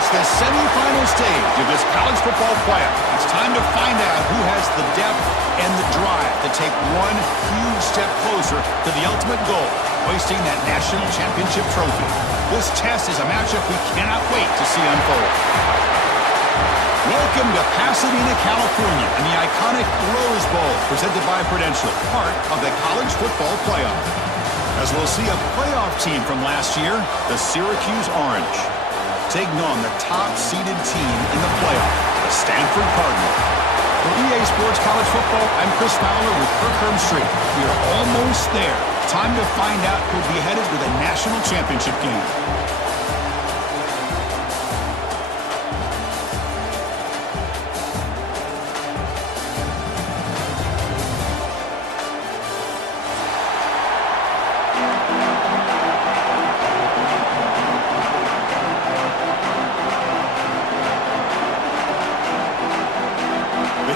reached the semifinal stage of this college football playoff. It's time to find out who has the depth and the drive to take one huge step closer to the ultimate goal, hoisting that national championship trophy. This test is a matchup we cannot wait to see unfold. Welcome to Pasadena, California, and the iconic Rose Bowl, presented by Prudential, part of the college football playoff. As we'll see a playoff team from last year, the Syracuse Orange, taking on the top-seeded team in the playoff, the Stanford Cardinal. For EA Sports College Football, I'm Chris Fowler with Kirk Herbstreit. We are almost there. Time to find out who'll be headed to the national championship game.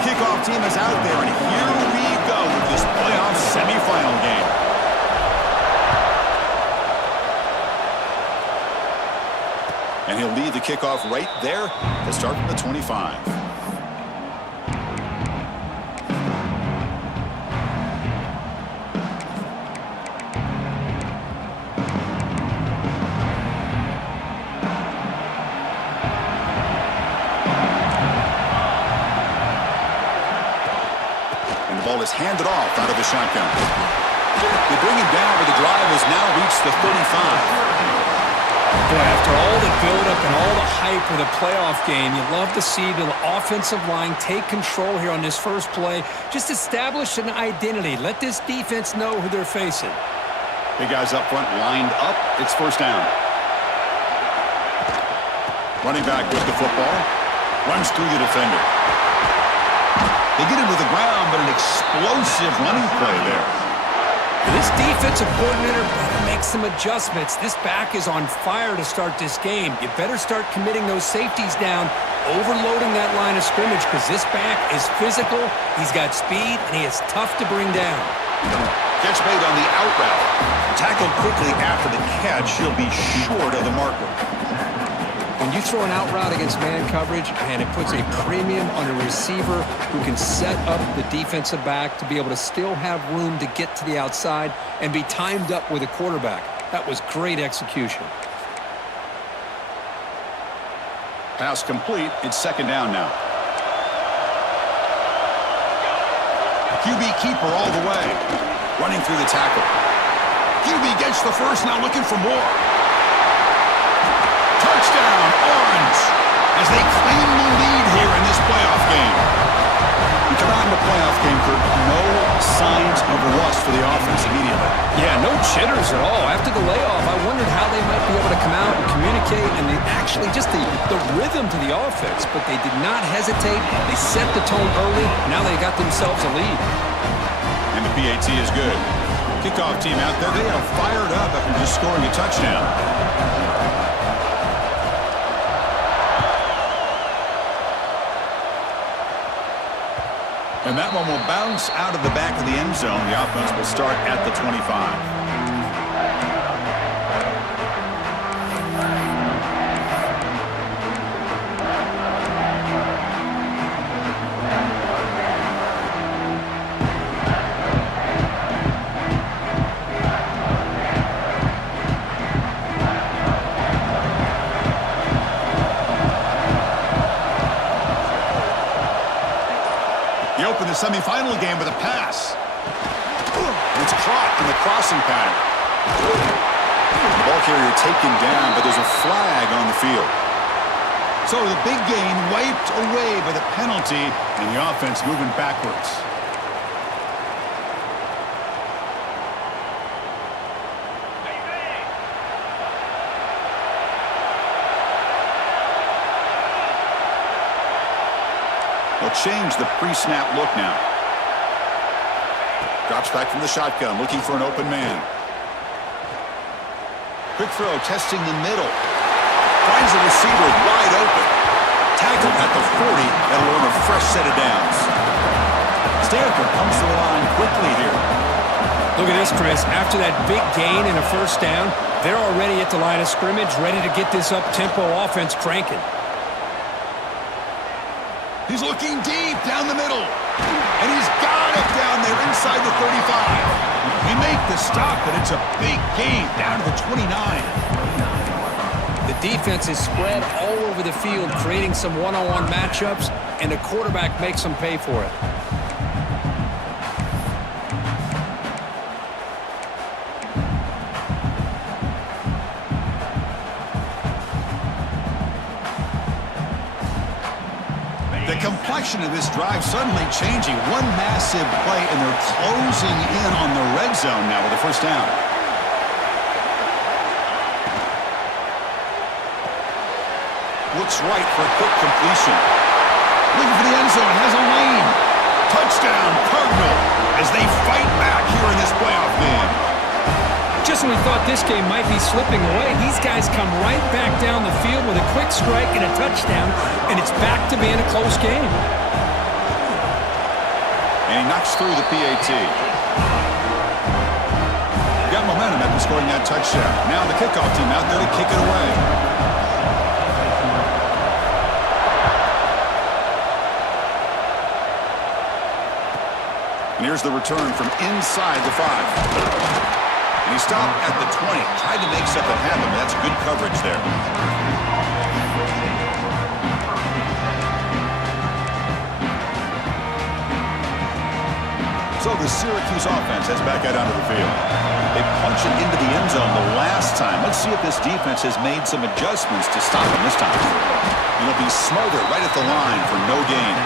Kickoff team is out there, and here we go with this playoff semifinal game. And he'll lead the kickoff right there to start from the 25. Is handed off out of the shotgun. They bring him down, but the drive has now reached the 35. Boy, after all the buildup and all the hype of the playoff game, you love to see the offensive line take control here on this first play. Just establish an identity. Let this defense know who they're facing. Big guys up front lined up. It's first down. Running back with the football. Runs through the defender. They get him to the ground, but an explosive running play there. This defensive coordinator better make some adjustments. This back is on fire to start this game. You better start committing those safeties down, overloading that line of scrimmage, because this back is physical, he's got speed, and he is tough to bring down. Catch made on the out route. Tackled quickly after the catch. He'll be short of the marker. When you throw an out route against man coverage, and it puts a premium on a receiver who can set up the defensive back to be able to still have room to get to the outside and be timed up with a quarterback. That was great execution. Pass complete. It's second down now. QB keeper all the way. Running through the tackle. QB gets the first, now looking for more. Touchdown, Orange, as they claim the lead here in this playoff game. You come out in the playoff game, Kirk, no signs of rust for the offense immediately. Yeah, no jitters at all. After the layoff, I wondered how they might be able to come out and communicate and actually just the rhythm to the offense, but they did not hesitate. They set the tone early. Now they got themselves a lead. And the PAT is good. Kickoff team out there, they are fired up after just scoring a touchdown. And that one will bounce out of the back of the end zone. The offense will start at the 25. Open the semifinal game with a pass. It's caught in the crossing pattern. The ball carrier taken down, but there's a flag on the field. So the big gain wiped away by the penalty, and the offense moving backwards. They'll change the pre-snap look now. Drops back from the shotgun, looking for an open man. Quick throw, testing the middle. Finds the receiver wide open. Tackled at the 40. That'll earn a fresh set of downs. Stanford comes to the line quickly here. Look at this, Chris. After that big gain and a first down, they're already at the line of scrimmage, ready to get this up-tempo offense cranking. He's looking deep down the middle. And he's got it down there inside the 35. He make the stop, but it's a big gain down to the 29. The defense is spread all over the field, creating some one-on-one matchups, and the quarterback makes them pay for it. The complexion of this drive suddenly changing. One massive play, and they're closing in on the red zone now with a first down. Looks right for a quick completion. Looking for the end zone. Has a lane. Touchdown, Cardinal, as they fight back here in this playoff game. Just when we thought this game might be slipping away, these guys come right back down the field with a quick strike and a touchdown, and it's back to being a close game. And he knocks through the PAT. Got momentum after scoring that touchdown. Now the kickoff team out there to kick it away. And here's the return from inside the 5. And he stopped at the 20. Tried to make something happen, but that's good coverage there. So the Syracuse offense heads back out onto the field. They punch it into the end zone the last time. Let's see if this defense has made some adjustments to stop him this time. It'll be smothered right at the line for no gain.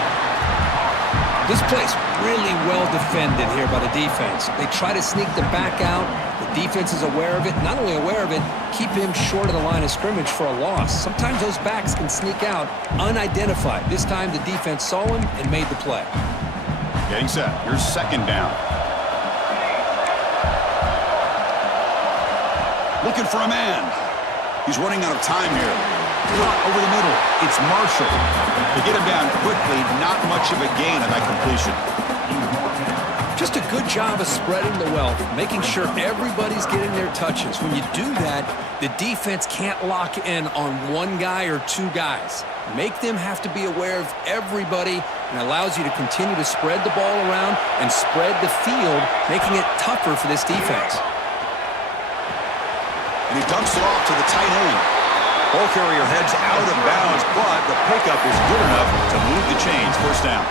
This play's really well defended here by the defense. They try to sneak the back out. The defense is aware of it. Not only aware of it, keep him short of the line of scrimmage for a loss. Sometimes those backs can sneak out unidentified. This time the defense saw him and made the play. Getting set. Here's second down. Looking for a man. He's running out of time here. Over the middle. It's Marshall. To get him down quickly, not much of a gain on that completion. Just a good job of spreading the wealth, making sure everybody's getting their touches. When you do that, the defense can't lock in on one guy or two guys. Make them have to be aware of everybody, and allows you to continue to spread the ball around and spread the field, making it tougher for this defense. And he dumps it off to the tight end. Ball carrier heads out of bounds, but the pickup is good enough to move the chains. First down.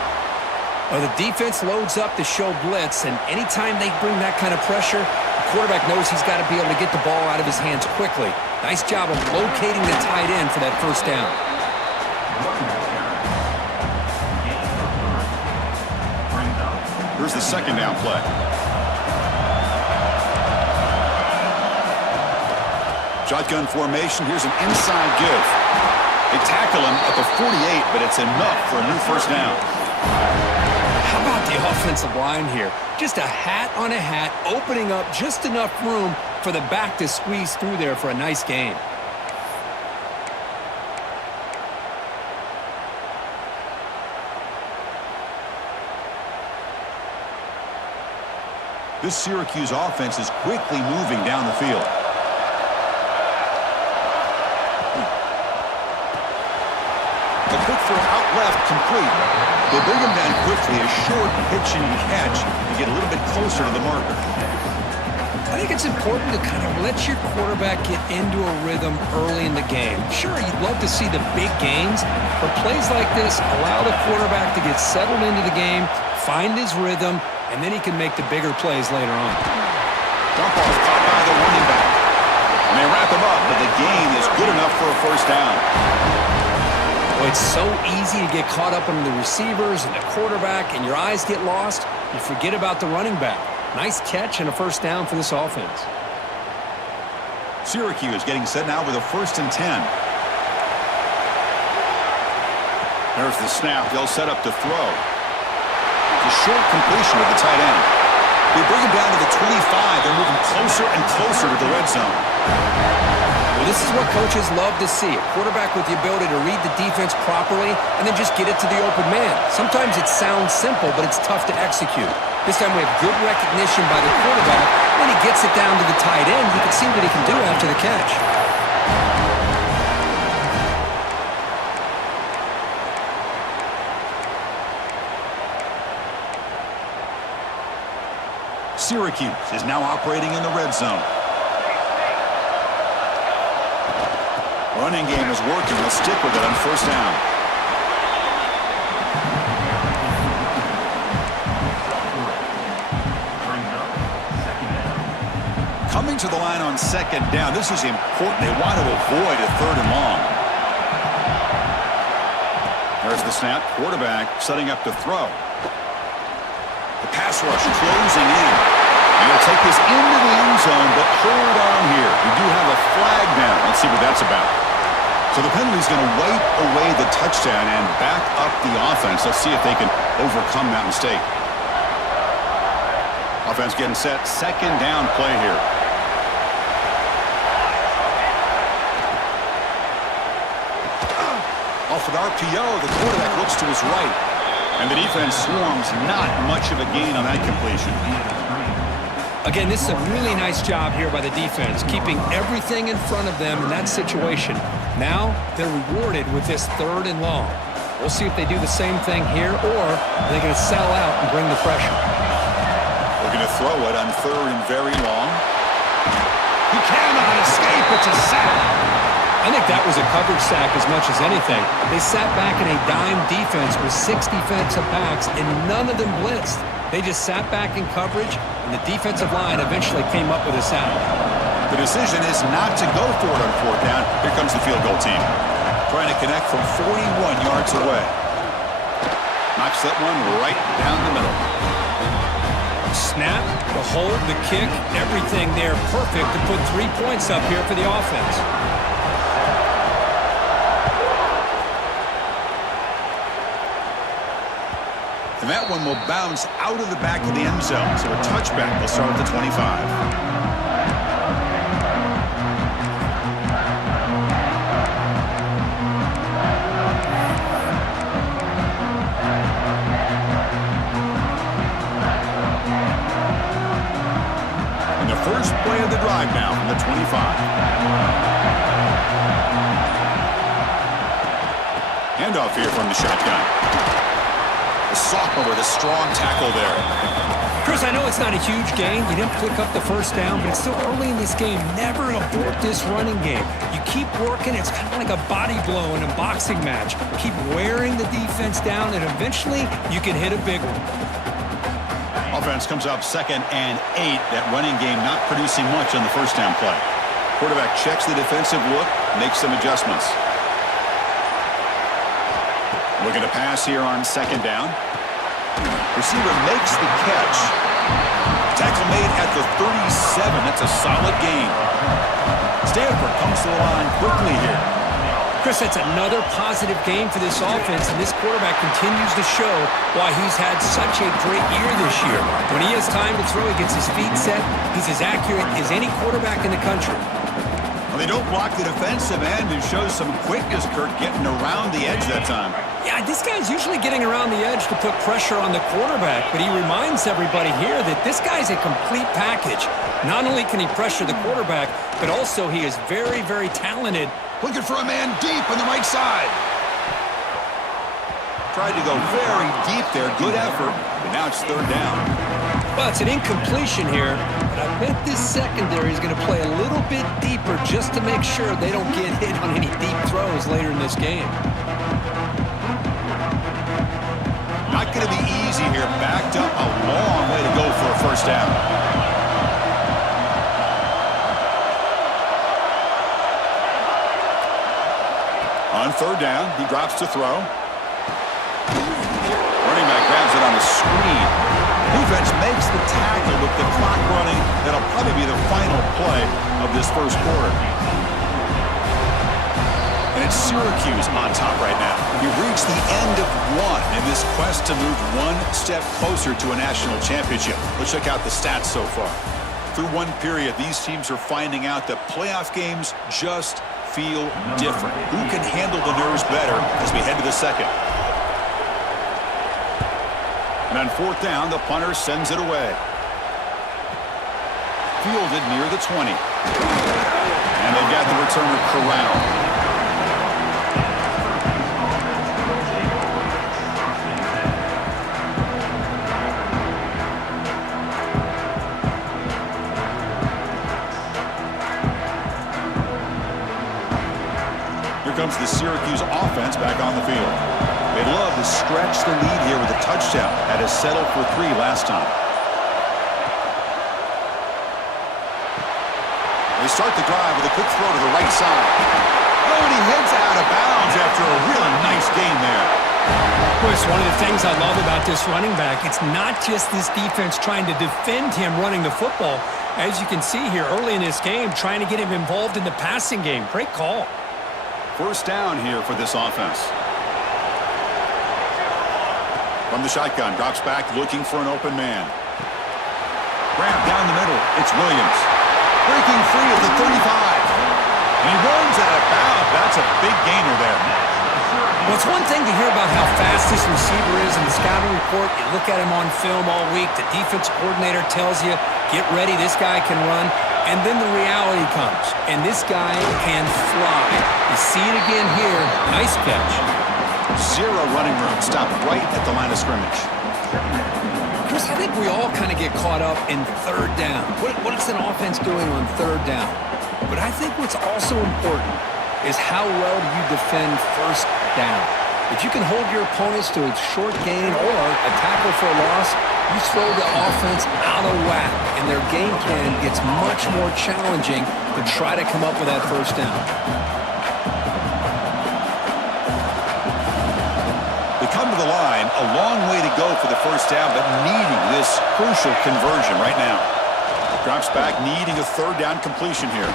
Well, the defense loads up to show blitz, and anytime they bring that kind of pressure, the quarterback knows he's got to be able to get the ball out of his hands quickly. Nice job of locating the tight end for that first down. Here's the second down play. Shotgun formation. Here's an inside give. They tackle him at the 48, but it's enough for a new first down. How about the offensive line here? Just a hat on a hat, opening up just enough room for the back to squeeze through there for a nice gain. This Syracuse offense is quickly moving down the field. A quick throw out left, complete. They bring him down quickly, a short pitch and catch to get a little bit closer to the marker. I think it's important to kind of let your quarterback get into a rhythm early in the game. Sure, you'd love to see the big gains, but plays like this allow the quarterback to get settled into the game, find his rhythm, and then he can make the bigger plays later on. Dump off caught by the running back. And they wrap him up, but the gain is good enough for a first down. Well, it's so easy to get caught up in the receivers and the quarterback, and your eyes get lost. You forget about the running back. Nice catch and a first down for this offense. Syracuse getting set now with a 1st and 10. There's the snap. They'll set up to throw. It's a short completion of the tight end. They bring him down to the 25. They're moving closer and closer to the red zone. Well, this is what coaches love to see. A quarterback with the ability to read the defense properly and then just get it to the open man. Sometimes it sounds simple, but it's tough to execute. This time we have good recognition by the quarterback. When he gets it down to the tight end, you can see what he can do after the catch. Syracuse is now operating in the red zone. Running game is working. Let's stick with it on first down. Coming to the line on second down. This is important. They want to avoid a third and long. There's the snap. Quarterback setting up to throw. The pass rush closing in. He'll take this into the end zone, but hold on here. We do have a flag now. Let's see what that's about. So the penalty is going to wipe away the touchdown and back up the offense. Let's see if they can overcome that mistake. Offense getting set. Second down play here. Off with RPO, the quarterback looks to his right. And the defense swarms. Not much of a gain on that completion. Again, this is a really nice job here by the defense, keeping everything in front of them in that situation. Now, they're rewarded with this third and long. We'll see if they do the same thing here, or are they going to settle out and bring the pressure. We're going to throw it on third and very long. He cannot escape. It's a sack. I think that was a coverage sack as much as anything. They sat back in a dime defense with 6 defensive backs, and none of them blitzed. They just sat back in coverage, and the defensive line eventually came up with a sack. The decision is not to go for it on fourth down. Here comes the field goal team. Trying to connect from 41 yards away. Knocks that one right down the middle. Snap, the hold, the kick, everything there perfect to put 3 points up here for the offense. And that one will bounce out of the back of the end zone. So a touchback will start at the 25. And the first play of the drive now from the 25. Handoff here from the shotgun. The sophomore with a strong tackle there. Chris, I know it's not a huge gain. You didn't pick up the first down, but it's still early in this game. Never abort this running game. You keep working. It's kind of like a body blow in a boxing match. Keep wearing the defense down, and eventually you can hit a big one. Offense comes up 2nd and 8. That running game not producing much on the first down play. Quarterback checks the defensive look, makes some adjustments. Looking to pass here on 2nd down. Receiver makes the catch. Tackle made at the 37. That's a solid gain. Stanford comes to the line quickly here. Chris, that's another positive game for this offense, and this quarterback continues to show why he's had such a great year this year. When he has time to throw, he gets his feet set. He's as accurate as any quarterback in the country. Well, they don't block the defensive end and shows some quickness, Kirk, getting around the edge that time. Yeah, this guy's usually getting around the edge to put pressure on the quarterback, but he reminds everybody here that this guy's a complete package. Not only can he pressure the quarterback, but also he is very, very talented. Looking for a man deep on the right side. Tried to go very deep there. Good effort, but now it's third down. Well, it's an incompletion here, but I bet this secondary is going to play a little bit deeper just to make sure they don't get hit on any deep throws later in this game. Not going to be easy here. Backed up a long way to go for a first down. On third down, he drops to throw. Running back grabs it on the screen. Defense makes the tackle with the clock running. That'll probably be the final play of this first quarter. And it's Syracuse on top right now. We've reached the end of one in this quest to move one step closer to a national championship. Let's check out the stats so far. Through one period, these teams are finding out that playoff games just feel different. Who can handle the nerves better as we head to the second? And on fourth down, the punter sends it away. Fielded near the 20. And they've got the returner corralled. Comes the Syracuse offense back on the field. They'd love to stretch the lead here with a touchdown. Had us settled for 3 last time. They start the drive with a quick throw to the right side. Oh, and he heads out of bounds after a really nice gain there. Boy, it's one of the things I love about this running back. It's not just this defense trying to defend him running the football. As you can see here early in this game, trying to get him involved in the passing game. Great call. First down here for this offense. From the shotgun, drops back looking for an open man. Grab down the middle. It's Williams. Breaking free at the 35. And he runs out of bounds. That's a big gainer there. Well, it's one thing to hear about how fast this receiver is in the scouting report. You look at him on film all week. The defense coordinator tells you, get ready, this guy can run. And then the reality comes, and this guy can fly. You see it again here. Nice catch. 0 running room. Stopped right at the line of scrimmage. Chris, I think we all kind of get caught up in third down. What is an offense doing on third down? But I think what's also important is how well do you defend first down. If you can hold your opponents to a short gain or a tackle for a loss, you throw the offense out of whack, and their game plan gets much more challenging to try to come up with that first down. They come to the line, a long way to go for the first down, but needing this crucial conversion right now. Drops back, needing a third down completion here.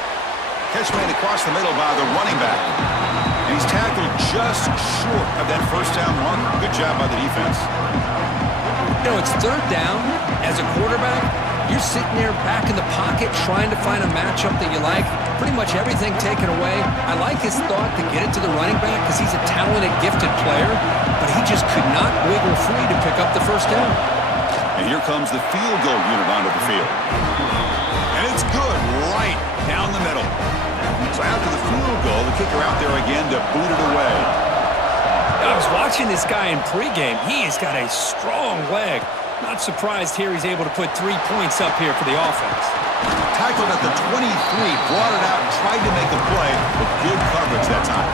Catch made across the middle by the running back. And he's tackled just short of that first down marker. Good job by the defense. You know, it's third down. As a quarterback, you're sitting there back in the pocket trying to find a matchup that you like. Pretty much everything taken away. I like his thought to get it to the running back because he's a talented, gifted player, but he just could not wiggle free to pick up the first down. And here comes the field goal unit onto the field. And it's good right down the middle. So after the field goal, the kicker out there again to boot it away. I was watching this guy in pregame. He's got a strong leg. Not surprised here he's able to put 3 points up here for the offense. Tackled at the 23, brought it out, tried to make a play, but good coverage that time.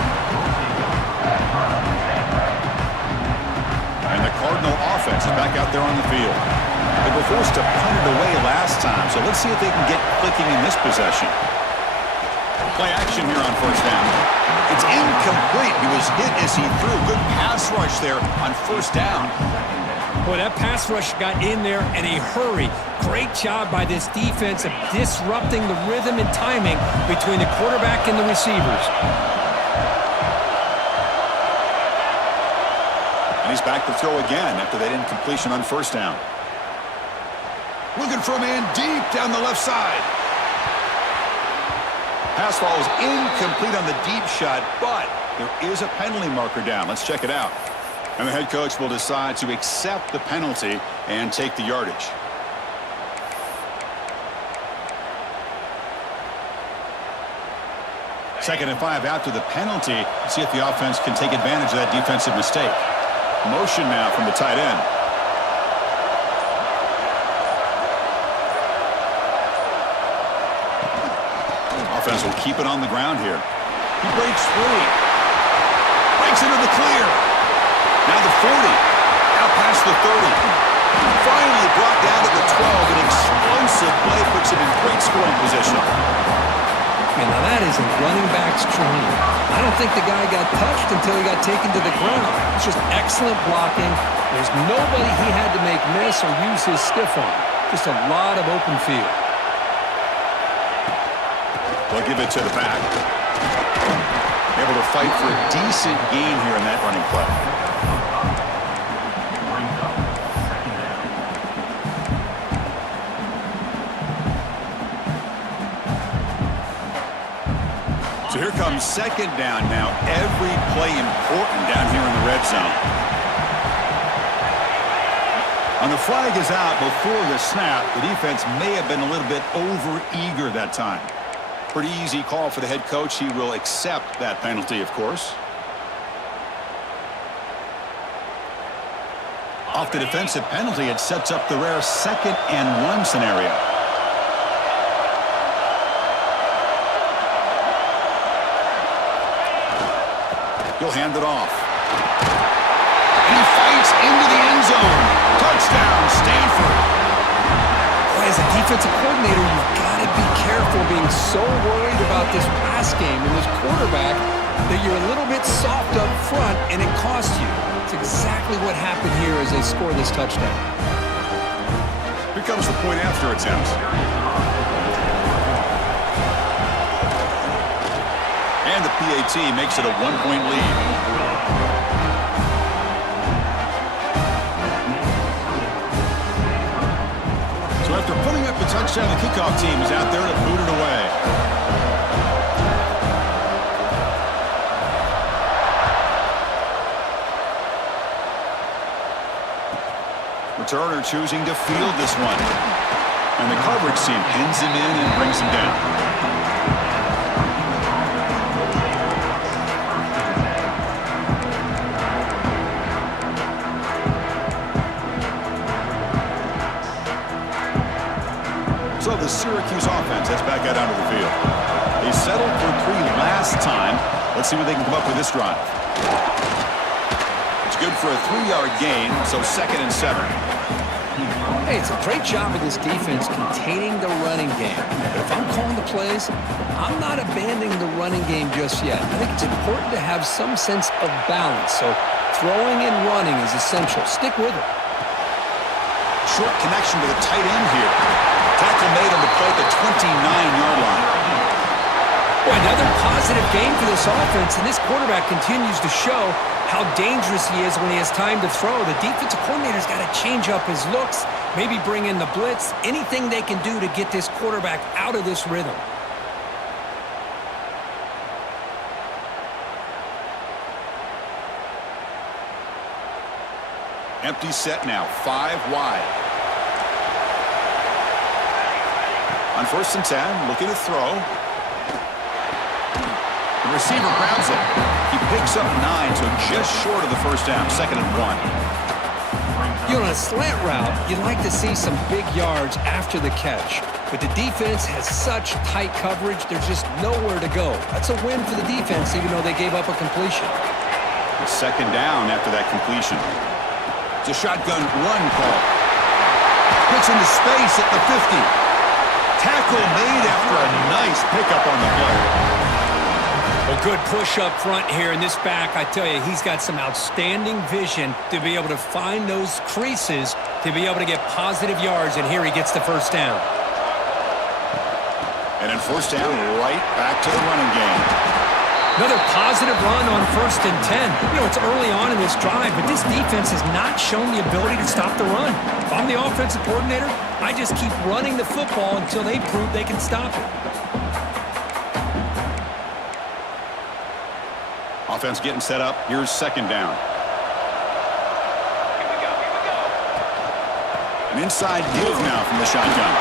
And the Cardinal offense is back out there on the field. They were forced to punt it away last time, so let's see if they can get clicking in this possession. Play action here on first down. It's incomplete. He was hit as he threw. Good pass rush there on first down. Boy, that pass rush got in there in a hurry. Great job by this defense of disrupting the rhythm and timing between the quarterback and the receivers. And he's back to throw again after that incompletion on first down. Looking for a man deep down the left side. Pass ball is incomplete on the deep shot, but there is a penalty marker down. Let's check it out. And the head coach will decide to accept the penalty and take the yardage. Second and 5 after the penalty. See if the offense can take advantage of that defensive mistake. Motion now from the tight end. Offense will keep it on the ground here. He breaks free. Breaks into the clear. Now the 40. Out past the 30. Finally brought down to the 12. An explosive play puts him in great scoring position. Man, now that is a running back's dream. I don't think the guy got touched until he got taken to the ground. It's just excellent blocking. There's nobody he had to make miss or use his stiff arm. Just a lot of open field. They'll give it to the back. Able to fight for a decent gain here in that running play. So here comes second down now. Every play important down here in the red zone. And the flag is out before the snap. The defense may have been a little bit over-eager that time. Pretty easy call for the head coach. He will accept that penalty, of course. Off the defensive penalty, it sets up the rare 2nd and 1 scenario. He'll hand it off. And he fights into the end zone. Touchdown, Stanford. Boy, as a defensive coordinator, you've got to be careful being so worried about this pass game and this quarterback that you're a little bit soft up front and it costs you. It's exactly what happened here as they score this touchdown. Here comes the point after attempt. And the PAT makes it a 1-point lead. So after putting up the touchdown, the kickoff team is out there to boot it away. Returner choosing to field this one. And the coverage team pins him in and brings him down. So the Syracuse offense heads back out onto the field. They settled for 3 last time. Let's see what they can come up with this drive. It's good for a 3-yard gain, so 2nd and 7. Hey, it's a great job of this defense containing the running game. But if I'm calling the plays, I'm not abandoning the running game just yet. I think it's important to have some sense of balance. So throwing and running is essential. Stick with it. Short connection to the tight end here. Tackle made on the play at the 29-yard line. Boy, another positive game for this offense, and this quarterback continues to show how dangerous he is when he has time to throw. The defensive coordinator's got to change up his looks, maybe bring in the blitz, anything they can do to get this quarterback out of this rhythm. Empty set now, 5 wide. On 1st and 10, looking to throw. The receiver grabs it. He picks up 9, so just short of the first down, 2nd and 1. You know, on a slant route, you'd like to see some big yards after the catch. But the defense has such tight coverage, there's just nowhere to go. That's a win for the defense, even though they gave up a completion. It's 2nd down after that completion. It's a shotgun run call. Puts into space at the 50. Tackle made after a nice pickup on the play. A good push up front here, and this back, I tell you, he's got some outstanding vision to be able to find those creases, to be able to get positive yards, and here he gets the 1st down. And then 1st down, right back to the running game. Another positive run on 1st and 10. You know, it's early on in this drive, but this defense has not shown the ability to stop the run. If I'm the offensive coordinator, I just keep running the football until they prove they can stop it. Offense getting set up. Here's 2nd down. An inside give now from the shotgun.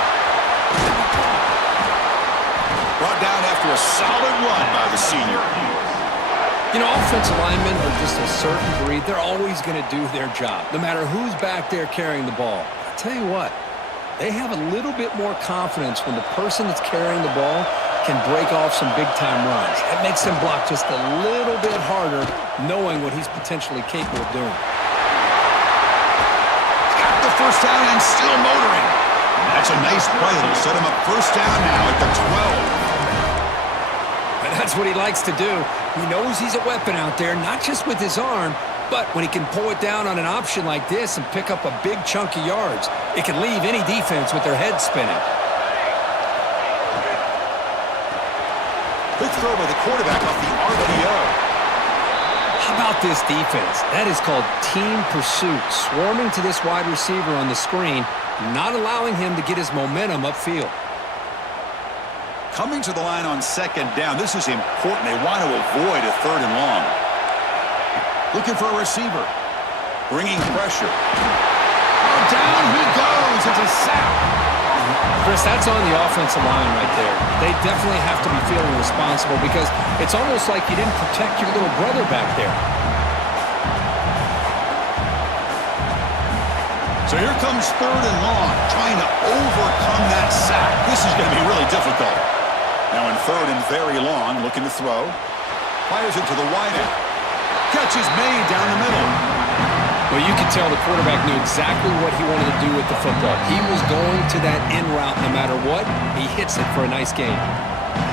Brought down after a solid run by the senior. You know, offensive linemen are just a certain breed. They're always going to do their job, no matter who's back there carrying the ball. I'll tell you what, they have a little bit more confidence when the person that's carrying the ball can break off some big-time runs. That makes them block just a little bit harder, knowing what he's potentially capable of doing. Got the 1st down and still motoring. That's a nice play. It'll set him up 1st down now at the 12. And that's what he likes to do. He knows he's a weapon out there, not just with his arm, but when he can pull it down on an option like this and pick up a big chunk of yards, it can leave any defense with their head spinning. Quick throw by the quarterback off the RPO. How about this defense? That is called team pursuit, swarming to this wide receiver on the screen, not allowing him to get his momentum upfield. Coming to the line on 2nd down. This is important. They want to avoid a 3rd and long. Looking for a receiver. Bringing pressure. down he goes. It's a sack. Chris, that's on the offensive line right there. They definitely have to be feeling responsible because it's almost like you didn't protect your little brother back there. So here comes 3rd and long, trying to overcome that sack. This is going to be really difficult. Now in 3rd and very long, looking to throw. Fires it to the wide end. Catch is made down the middle. Well, you could tell the quarterback knew exactly what he wanted to do with the football. He was going to that in route no matter what. He hits it for a nice gain.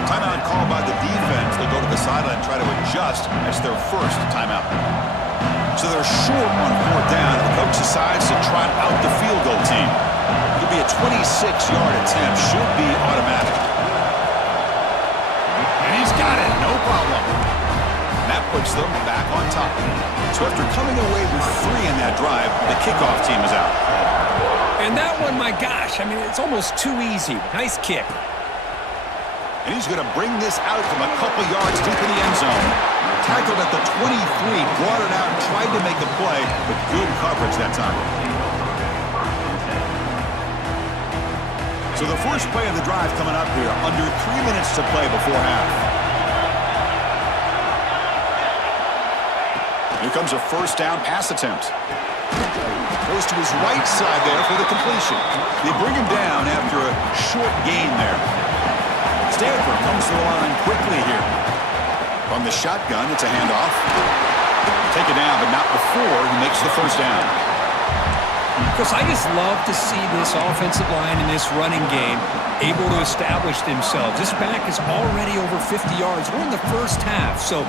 Timeout called by the defense. They'll go to the sideline and try to adjust. That's their first timeout. So they're short on 4th down. The coach decides to trot out the field goal team. It'll be a 26-yard attempt. Should be automatic. And he's got it. No problem. That puts them back on top. So after coming away with 3 in that drive, the kickoff team is out. And that one, my gosh, I mean, it's almost too easy. Nice kick. And he's going to bring this out from a couple yards deep in the end zone. Tackled at the 23, brought it out, tried to make a play, but good coverage that time. So the first play of the drive coming up here, under 3 minutes to play before half. Here comes a 1st down pass attempt. Goes to his right side there for the completion. They bring him down after a short gain there. Stanford comes to the line quickly here. From the shotgun, it's a handoff. Take it down, but not before he makes the 1st down. Chris, I just love to see this offensive line in this running game able to establish themselves. This back is already over 50 yards. We're in the first half, so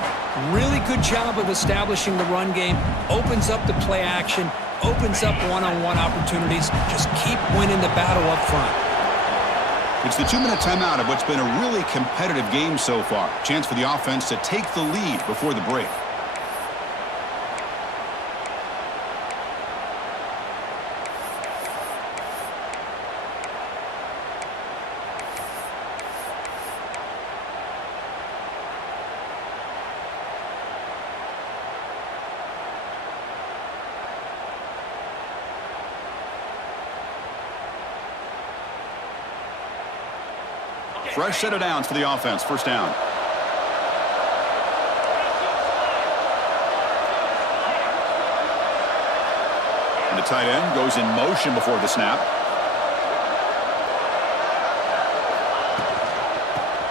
really good job of establishing the run game. Opens up the play action, opens up one-on-one opportunities. Just keep winning the battle up front. It's the 2-minute timeout of what's been a really competitive game so far. Chance for the offense to take the lead before the break. Fresh set of downs for the offense. 1st down. And the tight end goes in motion before the snap.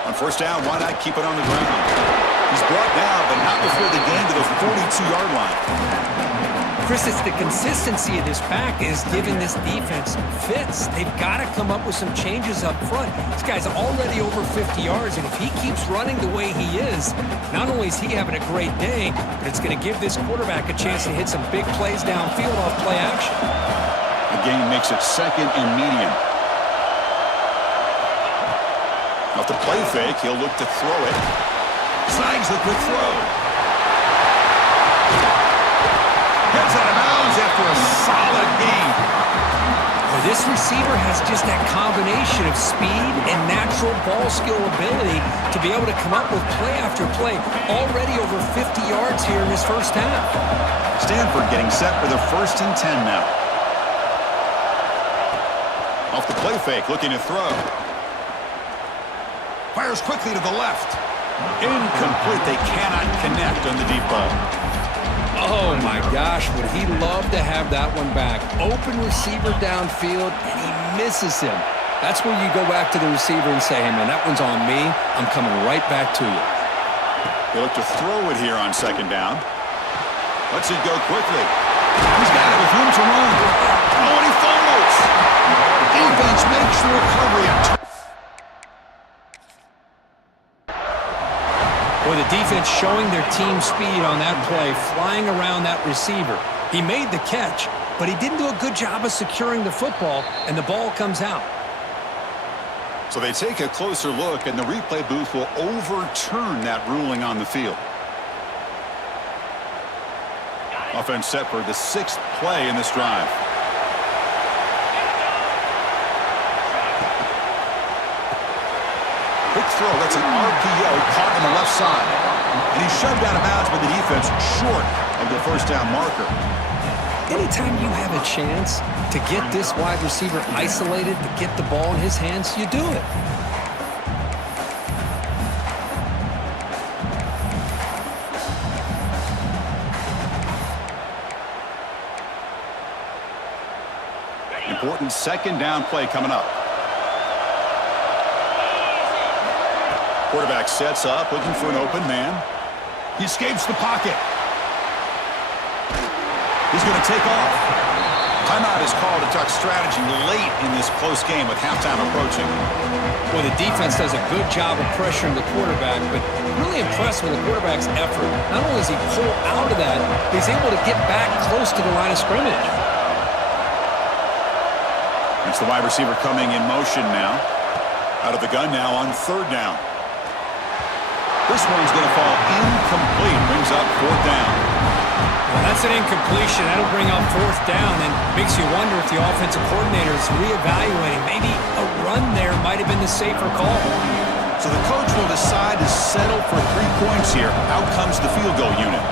On 1st down, why not keep it on the ground? He's brought down, but not before the gain to the 42-yard line. Chris, it's the consistency of this back is giving this defense fits. They've got to come up with some changes up front. This guy's already over 50 yards, and if he keeps running the way he is, not only is he having a great day, but it's going to give this quarterback a chance to hit some big plays downfield off play action. The game makes it 2nd and medium. Off the play fake, he'll look to throw it. Snags the quick throw. Gets out of bounds after a solid gain. Well, this receiver has just that combination of speed and natural ball skill ability to be able to come up with play after play. Already over 50 yards here in this first half. Stanford getting set for the 1st and 10 now. Off the play fake, looking to throw. Fires quickly to the left. Incomplete. They cannot connect on the deep ball. Oh, my gosh, would he love to have that one back. Open receiver downfield, and he misses him. That's where you go back to the receiver and say, hey, man, that one's on me. I'm coming right back to you. They look to throw it here on 2nd down. Lets it go quickly. He's got it with room to run. Oh, and he fumbles. Defense makes the recovery. Boy, the defense showing their team speed on that play, flying around that receiver. He made the catch, but he didn't do a good job of securing the football, and the ball comes out. So they take a closer look, and the replay booth will overturn that ruling on the field. Offense set for the 6th play in this drive. Quick throw, that's an RPO caught on the left side. And he's shoved out of bounds by the defense short of the 1st down marker. Anytime you have a chance to get this wide receiver isolated, to get the ball in his hands, you do it. Important second down play coming up. Quarterback sets up, looking for an open man. He escapes the pocket. He's going to take off. Timeout is called to talk strategy late in this close game with halftime approaching. Well, the defense does a good job of pressuring the quarterback, but really impressed with the quarterback's effort. Not only does he pull out of that, he's able to get back close to the line of scrimmage. It's the wide receiver coming in motion now. Out of the gun now on third down. This one's going to fall incomplete. Brings up fourth down. Well, that's an incompletion. That'll bring up fourth down and makes you wonder if the offensive coordinator is reevaluating. Maybe a run there might have been the safer call. So the coach will decide to settle for 3 points here. Out comes the field goal unit.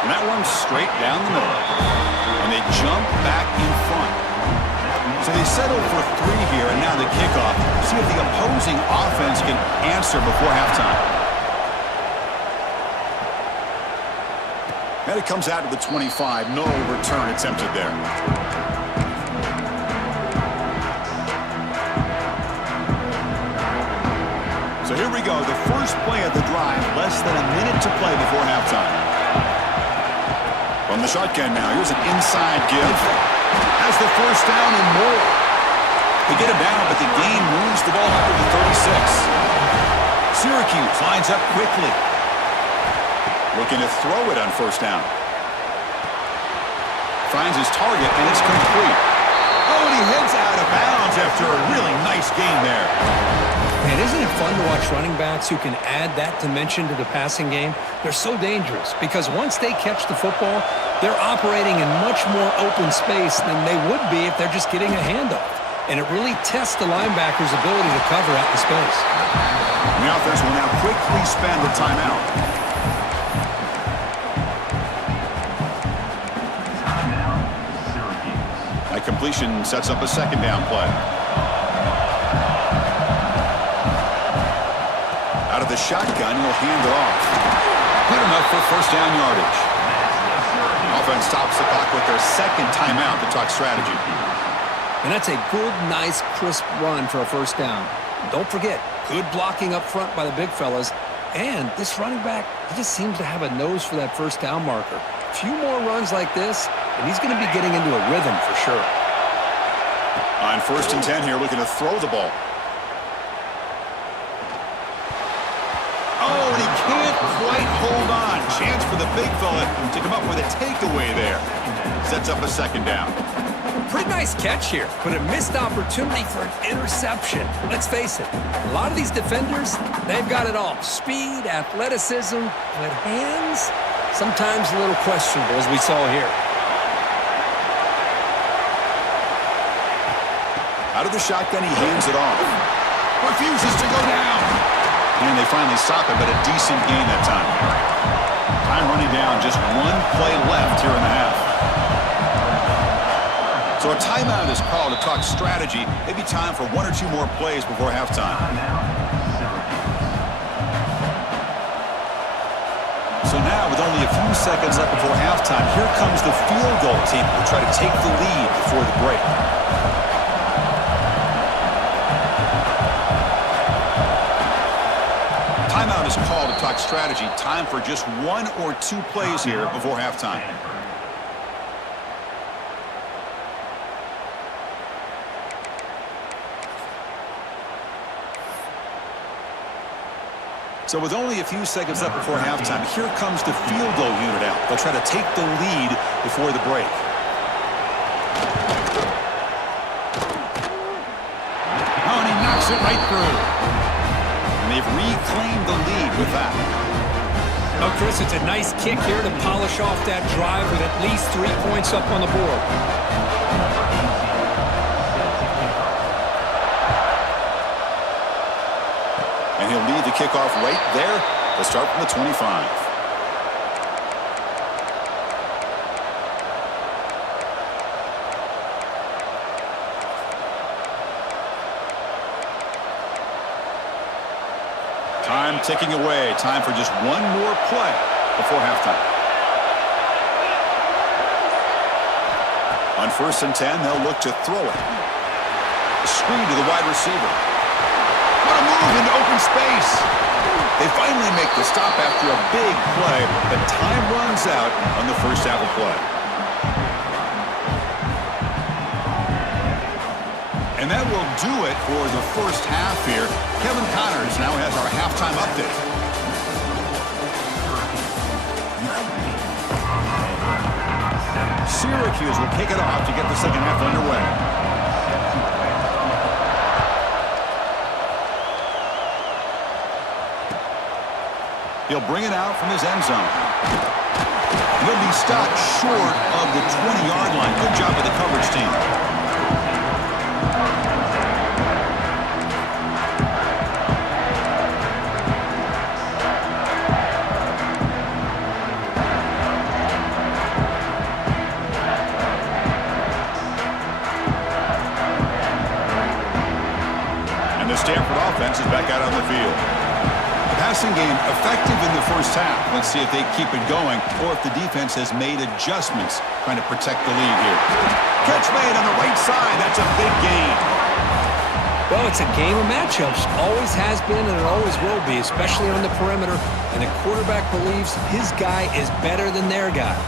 And that one's straight down the middle. And they jump back in front. So they settle for 3 here, and now the kickoff. See if the opposing offense can answer before halftime. And it comes out to the 25. No return attempted there. So here we go. The first play of the drive. Less than a minute to play before halftime. From the shotgun now. Here's an inside give. Has the first down and more. They get him down, but the gain moves the ball up to the 36. Syracuse lines up quickly. Looking to throw it on first down. Finds his target, and it's complete. Oh, and he heads out of bounds after a really nice gain there. Man, isn't it fun to watch running backs who can add that dimension to the passing game? They're so dangerous because once they catch the football, they're operating in much more open space than they would be if they're just getting a handoff. And it really tests the linebacker's ability to cover out the space. The offense will now quickly spend a timeout. That completion sets up a second down play. Out of the shotgun, he'll hand it off. Good enough for first down yardage. Offense stops the clock with their second timeout to talk strategy. And that's a good, nice, crisp run for a first down. Don't forget, good blocking up front by the big fellas. And this running back, he just seems to have a nose for that first down marker. A few more runs like this, and he's going to be getting into a rhythm for sure. On 1st and 10 here, looking to throw the ball. Oh, and he can't quite hold on. Chance for the big fella to come up with a takeaway there. Sets up a second down. Pretty nice catch here, but a missed opportunity for an interception. Let's face it, a lot of these defenders, they've got it all. Speed, athleticism, but hands, sometimes a little questionable, as we saw here. Out of the shotgun, he hands it off. Refuses to go down. And they finally stop it, but a decent gain that time. Time running down, just 1 play left here in the half. So a timeout is called to talk strategy. Maybe time for 1 or 2 more plays before halftime. So now, with only a few seconds left before halftime, here comes the field goal team to try to take the lead before the break. Timeout is called to talk strategy. Time for just 1 or 2 plays here before halftime. So with only a few seconds left before halftime, here comes the field goal unit out. They'll try to take the lead before the break. Oh, and he knocks it right through. And they've reclaimed the lead with that. Oh, Chris, it's a nice kick here to polish off that drive with at least 3 points up on the board. And he'll lead the kickoff right there to start from the 25. Time ticking away. Time for just one more play before halftime. On 1st and 10, they'll look to throw it. A screen to the wide receiver. What a move into open space. They finally make the stop after a big play, but time runs out on the first half of play. And that will do it for the first half here. Kevin Connors now has our halftime update. Syracuse will kick it off to get the second half underway. He'll bring it out from his end zone. He'll be stopped short of the 20-yard line. Good job by the coverage team. And the Stanford offense is back out on the field. Passing game effective in the first half. Let's see if they keep it going or if the defense has made adjustments trying to protect the lead here. Catch made on the right side. That's a big gain. Well, it's a game of matchups. Always has been and it always will be, especially on the perimeter. And the quarterback believes his guy is better than their guy.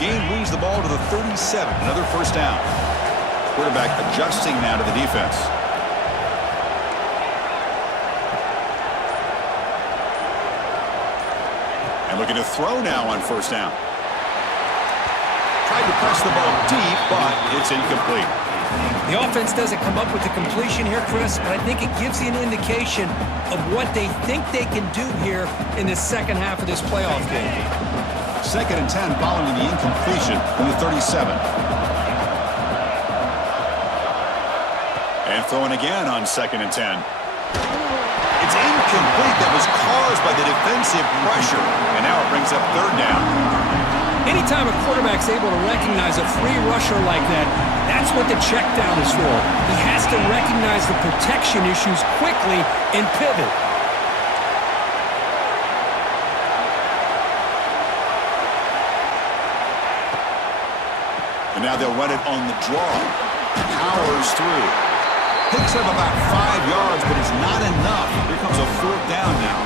Gain moves the ball to the 37. Another first down. Quarterback adjusting now to the defense. Looking to throw now on first down. Tried to press the ball deep, but it's incomplete. The offense doesn't come up with the completion here, Chris, but I think it gives you an indication of what they think they can do here in the second half of this playoff game. 2nd and 10 following the incompletion from the 37. And throwing again on 2nd and 10. It's incomplete. That was caused by the defensive pressure. And now it brings up 3rd down. Anytime a quarterback's able to recognize a free rusher like that, that's what the check down is for. He has to recognize the protection issues quickly and pivot. And now they'll run it on the draw. Powers through. Picks up about 5 yards, but it's not enough. Here comes a 4th down now.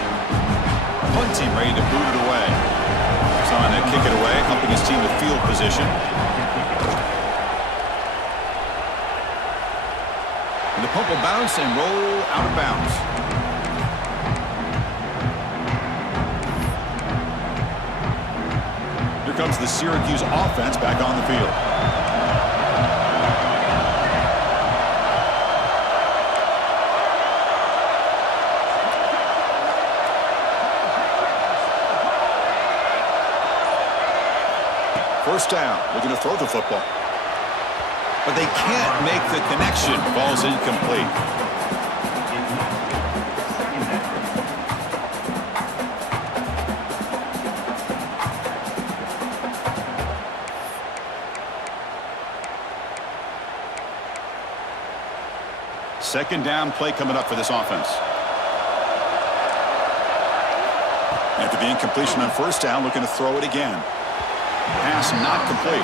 Punt team ready to boot it away. Trying to kick it away, helping his team with field position. And the punt will bounce and roll out of bounds. Here comes the Syracuse offense back on the field. First down, looking to throw the football. But they can't make the connection. Ball's incomplete. Second down play coming up for this offense. After the incompletion on first down, looking to throw it again. Pass not complete.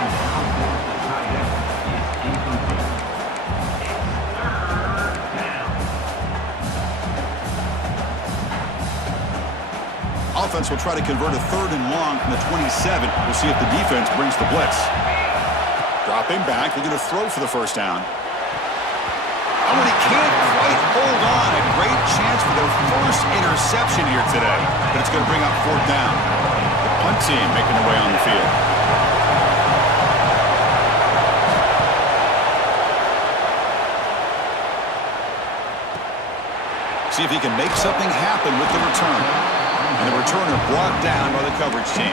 Offense will try to convert a 3rd and long from the 27. We'll see if the defense brings the blitz. Dropping back, looking to throw for the first down. Oh, and he can't quite hold on. A great chance for their first interception here today. But it's going to bring up 4th down. The punt team making their way on the field. See if he can make something happen with the return. And the returner brought down by the coverage team.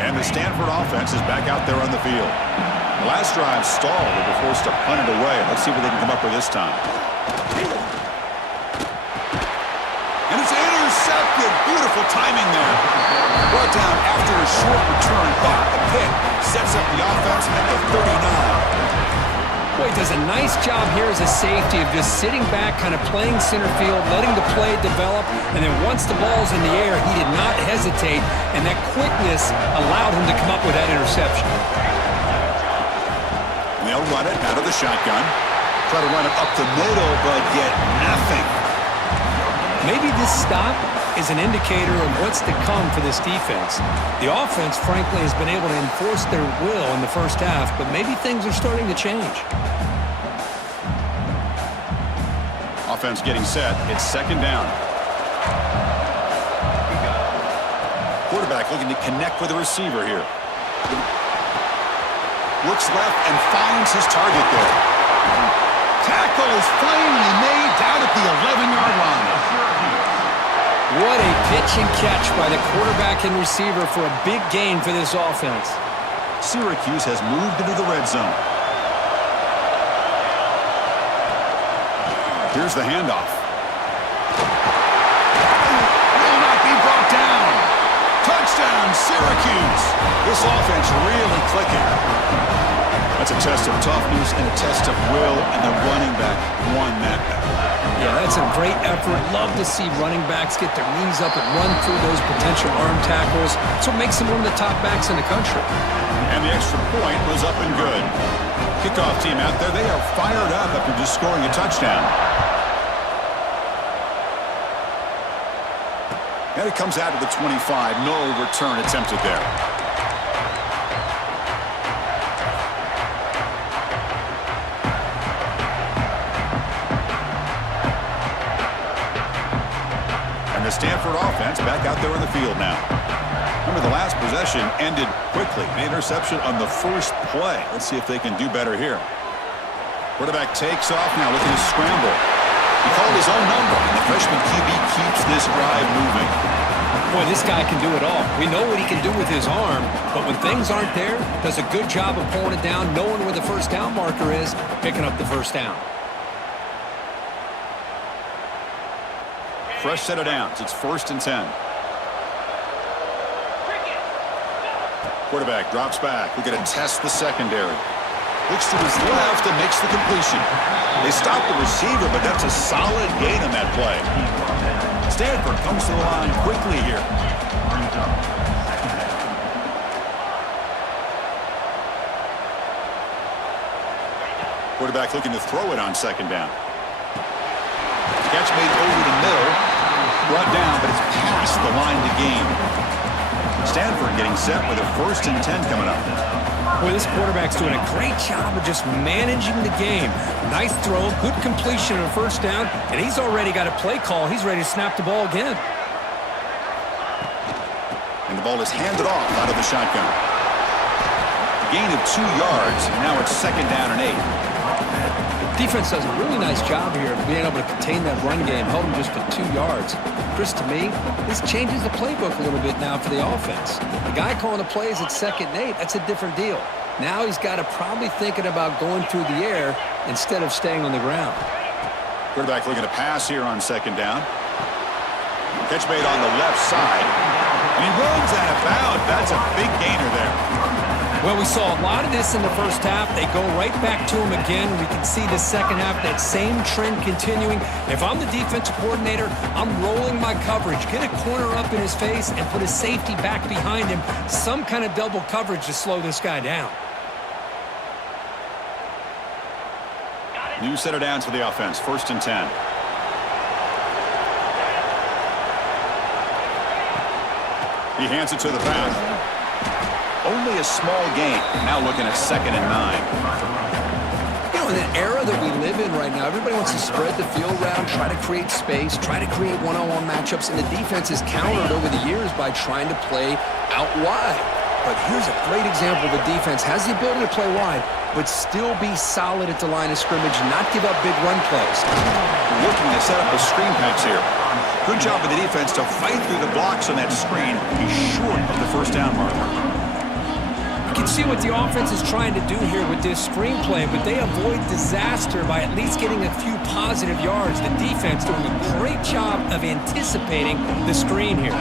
And the Stanford offense is back out there on the field. The last drive stalled. They were forced to punt it away. Let's see what they can come up with this time. And it's intercepted. good, beautiful timing there. Brought down after a short return, but the pick sets up the offense at the 39. Boy, he does a nice job here as a safety of just sitting back, kind of playing center field, letting the play develop, and then once the ball's in the air, he did not hesitate, and that quickness allowed him to come up with that interception. And they'll run it out of the shotgun. Try to run it up the middle, but get nothing. Maybe this stop is an indicator of what's to come for this defense. The offense, frankly, has been able to enforce their will in the first half, but maybe things are starting to change. Offense getting set. It's second down. Quarterback looking to connect with the receiver here. Looks left and finds his target there. Tackle is finally made down at the 11-yard line. What a pitch and catch by the quarterback and receiver for a big gain for this offense. Syracuse has moved into the red zone. Here's the handoff. Will not be brought down. Touchdown, Syracuse. This offense really clicking. That's a test of toughness and a test of will, and the running back won that battle. Yeah, that's a great effort. Love to see running backs get their knees up and run through those potential arm tackles. That's what makes them one of the top backs in the country. And the extra point was up and good. Kickoff team out there, they are fired up after just scoring a touchdown. And it comes out to the 25. No return attempted there. The Stanford offense back out there on the field now. Remember, the last possession ended quickly. An interception on the first play. Let's see if they can do better here. Quarterback takes off now, looking to scramble. He called his own number, and the freshman QB keeps this drive moving. Boy, this guy can do it all. We know what he can do with his arm, but when things aren't there, does a good job of pulling it down, knowing where the first down marker is, picking up the first down. Fresh set of downs. It's 1st and 10. Quarterback drops back. We're going to test the secondary. Looks to his left and makes the completion. They stop the receiver, but that's a solid gain on that play. Stanford comes to the line quickly here. Quarterback looking to throw it on second down. Catch made over the middle. Brought down, but it's past the line to gain. Stanford getting set with a 1st and 10 coming up. Boy, this quarterback's doing a great job of just managing the game. Nice throw, good completion on a first down, and he's already got a play call. He's ready to snap the ball again. And the ball is handed off out of the shotgun. Gain of 2 yards, and now it's 2nd down and 8. Defense does a really nice job here of being able to contain that run game, held him just to 2 yards. Chris, to me, this changes the playbook a little bit now for the offense. The guy calling the plays at 2nd and 8, that's a different deal. Now he's got to probably thinking about going through the air instead of staying on the ground. Quarterback looking to pass here on 2nd down. Catch made on the left side. And he runs out of bounds. That's a big gainer there. Well, we saw a lot of this in the first half. They go right back to him again. We can see the second half, that same trend continuing. If I'm the defensive coordinator, I'm rolling my coverage. Get a corner up in his face and put a safety back behind him. Some kind of double coverage to slow this guy down. New set of downs for the offense. 1st and 10. He hands it to the back. Only a small gain. Now looking at 2nd and 9. You know, in an era that we live in right now, everybody wants to spread the field around, try to create space, try to create one-on-one matchups, and the defense is countered over the years by trying to play out wide. But here's a great example. The defense has the ability to play wide, but still be solid at the line of scrimmage, not give up big run plays. Looking to set up a screen pass here. Good job of the defense to fight through the blocks on that screen. He's short of the first down marker. You can see what the offense is trying to do here with this screenplay, but they avoid disaster by at least getting a few positive yards. The defense doing a great job of anticipating the screen here.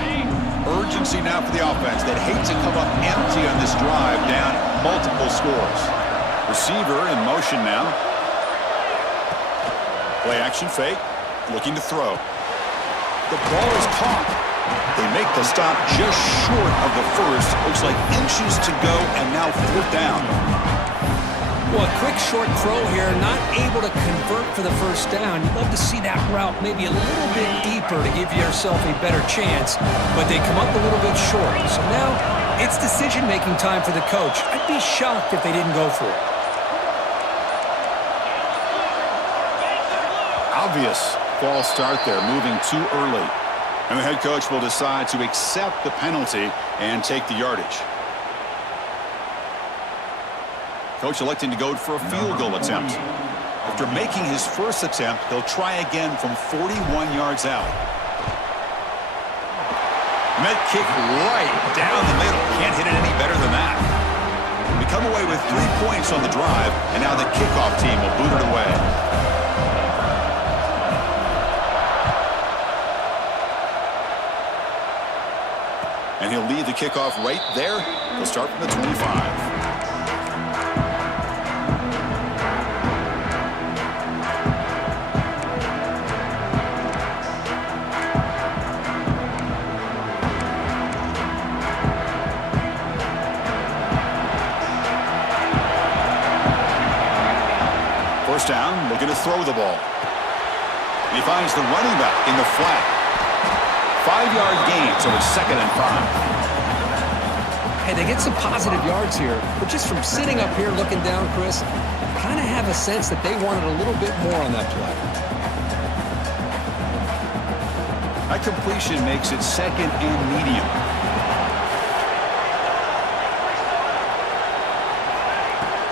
Urgency now for the offense. They'd hate to come up empty on this drive, down multiple scores. Receiver in motion now. Play action fake, looking to throw. The ball is caught. They make the stop just short of the first. Looks like inches to go, and now 4th down. Well, a quick short throw here, not able to convert for the first down. You'd love to see that route maybe a little bit deeper to give yourself a better chance, but they come up a little bit short. So now it's decision-making time for the coach. I'd be shocked if they didn't go for it. Obvious false start there, moving too early. And the head coach will decide to accept the penalty and take the yardage. Coach electing to go for a field goal attempt. After making his first attempt, he'll try again from 41 yards out. And that kick right down the middle. Can't hit it any better than that. We come away with 3 points on the drive, and now the kickoff team will boot it away. And he'll lead the kickoff right there. He'll start from the 25. First down, looking to throw the ball. And he finds the running back in the flat. 5-yard gain, so it's 2nd and 5. Hey, they get some positive yards here, but just from sitting up here looking down, Chris, I kind of have a sense that they wanted a little bit more on that play. That completion makes it 2nd and medium.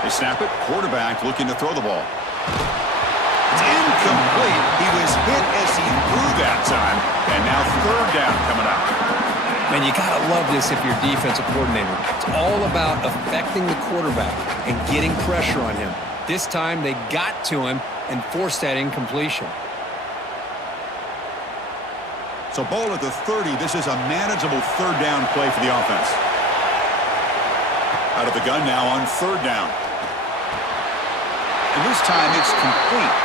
They snap it, quarterback looking to throw the ball. It's incomplete. He was hit as he threw that time, and now 3rd down coming up. Man, you got to love this if you're defensive coordinator. It's all about affecting the quarterback and getting pressure on him. This time, they got to him and forced that incompletion. So ball at the 30. This is a manageable 3rd down play for the offense. Out of the gun now on 3rd down. And this time it's complete.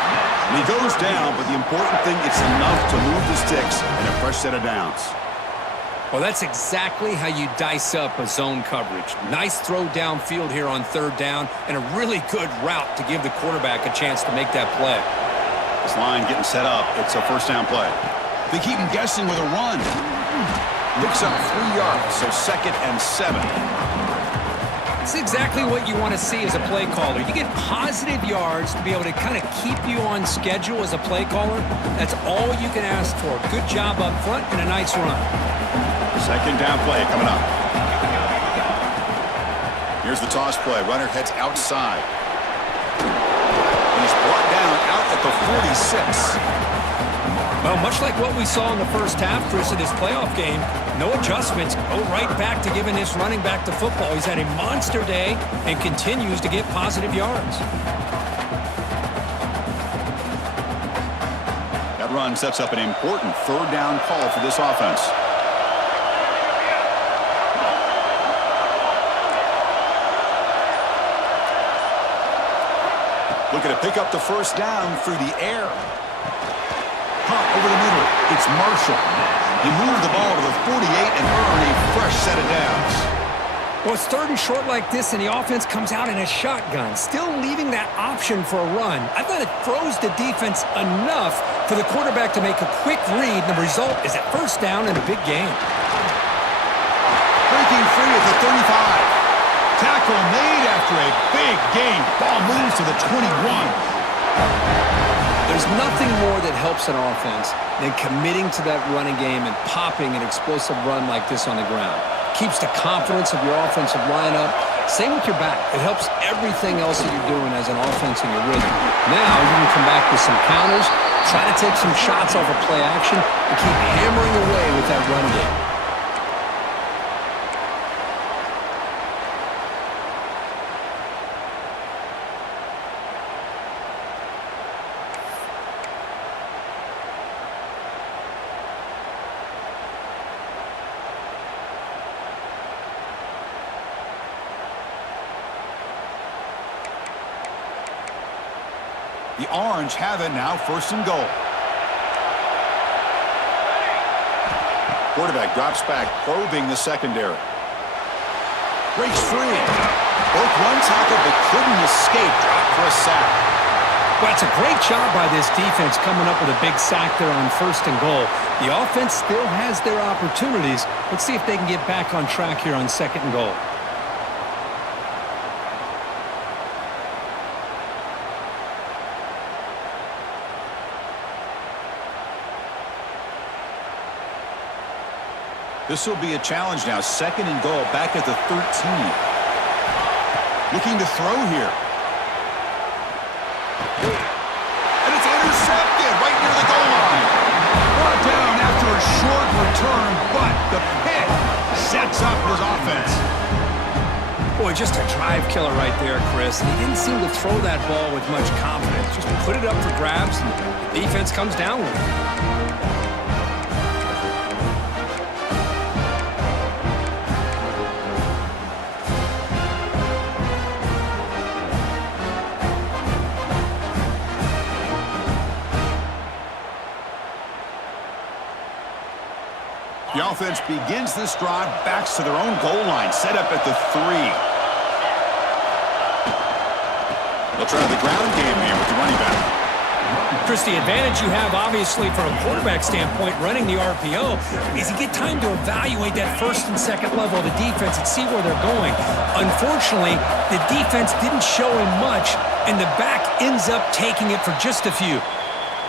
And he goes down, but the important thing, it's enough to move the sticks and a fresh set of downs. Well, that's exactly how you dice up a zone coverage. Nice throw downfield here on 3rd down, and a really good route to give the quarterback a chance to make that play. This line getting set up. It's a 1st down play. They keep him guessing with a run. Picks up 3 yards, so 2nd and 7. It's exactly what you want to see as a play caller. You get positive yards to be able to kind of keep you on schedule as a play caller. That's all you can ask for. Good job up front and a nice run. 2nd down play coming up. Here's the toss play. Runner heads outside. And he's brought down out at the 46. Well, much like what we saw in the first half, Chris, of this playoff game, no adjustments. Go right back to giving this running back the football. He's had a monster day and continues to get positive yards. That run sets up an important 3rd down call for this offense. Looking to pick up the 1st down through the air. Pop over the middle. It's Marshall. He moved the ball to the 48 and earned a fresh set of downs. Well, it's 3rd and short like this, and the offense comes out in a shotgun, still leaving that option for a run. I thought it froze the defense enough for the quarterback to make a quick read, and the result is a 1st down and a big gain. Breaking free at the 35. Tackle made after a big gain. Ball moves to the 21. There's nothing more that helps an offense than committing to that running game and popping an explosive run like this on the ground. Keeps the confidence of your offensive lineup. Same with your back. It helps everything else that you're doing as an offense in your rhythm. Now you can come back with some counters, try to take some shots off of play action, and keep hammering away with that run game. The Orange have it now, 1st and goal. Quarterback drops back, probing the secondary. Breaks free. Broke one tackle, but couldn't escape. Dropped for a sack. Well, it's a great job by this defense coming up with a big sack there on 1st and goal. The offense still has their opportunities. Let's see if they can get back on track here on 2nd and goal. This will be a challenge now. 2nd and goal, back at the 13. Looking to throw here. And it's intercepted right near the goal line. Brought down after a short return, but the pick sets up his offense. Boy, just a drive killer right there, Chris. He didn't seem to throw that ball with much confidence. Just put it up for grabs, and the defense comes down with it. The offense begins this drive, backs to their own goal line, set up at the 3. They'll try the ground game here with the running back. Chris, the advantage you have, obviously, from a quarterback standpoint, running the RPO, is you get time to evaluate that 1st and 2nd level of the defense and see where they're going. Unfortunately, the defense didn't show him much, and the back ends up taking it for just a few.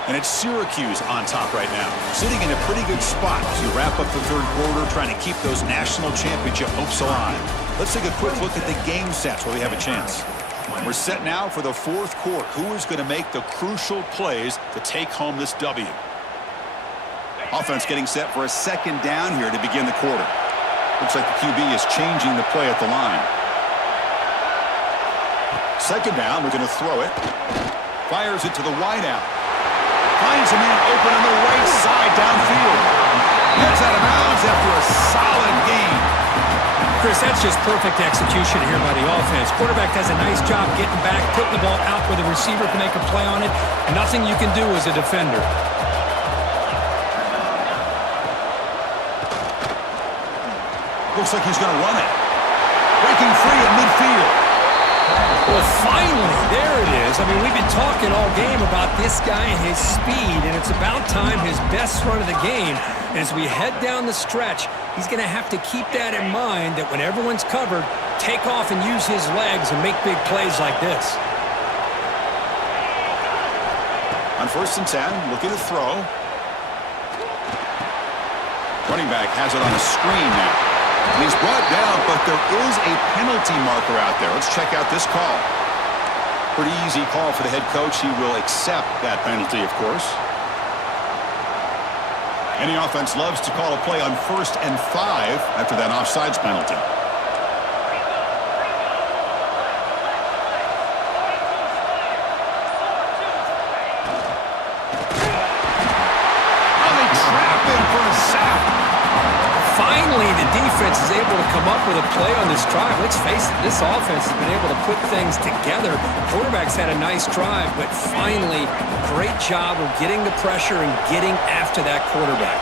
And it's Syracuse on top right now, sitting in a pretty good spot as we wrap up the 3rd quarter, trying to keep those national championship hopes alive. Let's take a quick look at the game stats where we have a chance. We're set now for the 4th quarter. Who is going to make the crucial plays to take home this W? Offense getting set for a 2nd down here to begin the quarter. Looks like the QB is changing the play at the line. 2nd down, we're going to throw it. Fires it to the wideout. Finds a man open on the right side downfield. Gets out of bounds after a solid gain. Chris, that's just perfect execution here by the offense. Quarterback does a nice job getting back, putting the ball out where the receiver can make a play on it. Nothing you can do as a defender. Looks like he's going to run it. Breaking free at midfield. Well, finally, there it is. I mean, we've been talking all game about this guy and his speed, and it's about time his best run of the game. And as we head down the stretch, he's going to have to keep that in mind, that when everyone's covered, take off and use his legs and make big plays like this. On 1st and 10, looking to throw. Running back has it on a screen now. And he's brought down, but there is a penalty marker out there. Let's check out this call. Pretty easy call for the head coach. He will accept that penalty, of course. Any offense loves to call a play on 1st and 5 after that offsides penalty. Oh, they trap him for a sack. Finally, the defense is able to come up with a play on this drive. Let's face it, this offense has been able to put things together. Quarterback's had a nice drive, but finally, great job of getting the pressure and getting after that quarterback.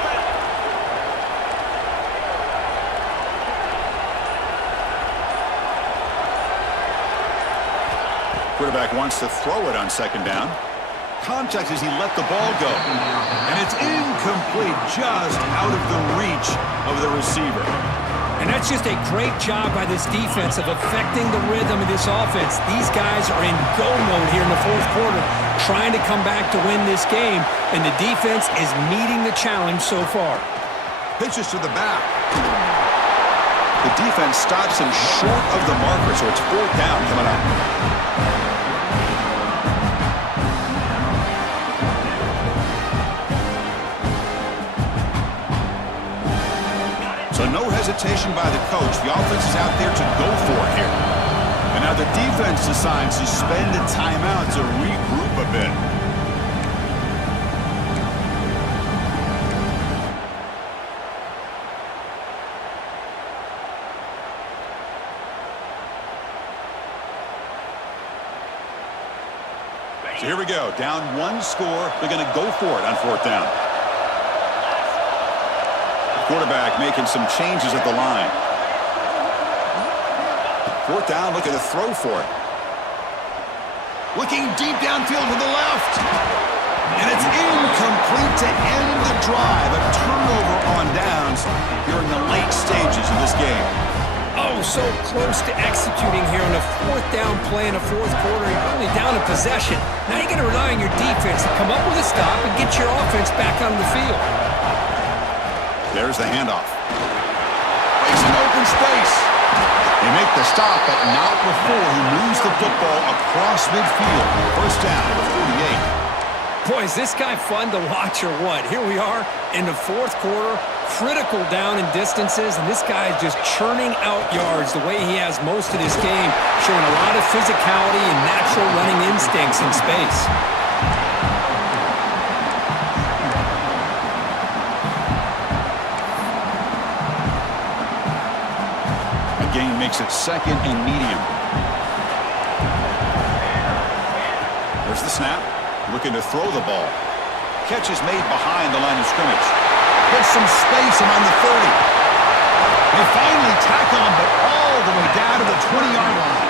Quarterback wants to throw it on 2nd down. Contact as he let the ball go. And it's incomplete, just out of the reach of the receiver. And that's just a great job by this defense of affecting the rhythm of this offense. These guys are in go mode here in the 4th quarter, trying to come back to win this game, and the defense is meeting the challenge so far. Pitches to the back. The defense stops him short of the marker, so it's 4th down coming up. So no hesitation by the coach. The offense is out there to go for it here. And now the defense decides to spend a timeout to regroup a bit. So Here we go. Down one score. They're going to go for it on fourth down. The quarterback making some changes at the line. Fourth down, looking to throw for it. Looking deep downfield to the left. And it's incomplete to end the drive. A turnover on downs here in the late stages of this game. Oh, so close to executing here on a fourth down play in the fourth quarter. You're only down a possession. Now you're going to rely on your defense to come up with a stop and get your offense back on the field. There's the handoff. Makes an open space. They make the stop, but not before he moves the football across midfield. First down at the 48. Boy, is this guy fun to watch or what? Here we are in the fourth quarter, critical down in distances, and this guy is just churning out yards the way he has most of this game, showing a lot of physicality and natural running instincts in space. The gain makes it second and medium. There's the snap. Looking to throw the ball. Catch is made behind the line of scrimmage. There's some space around the 30. They finally tackle him, but all the way down to the 20-yard line.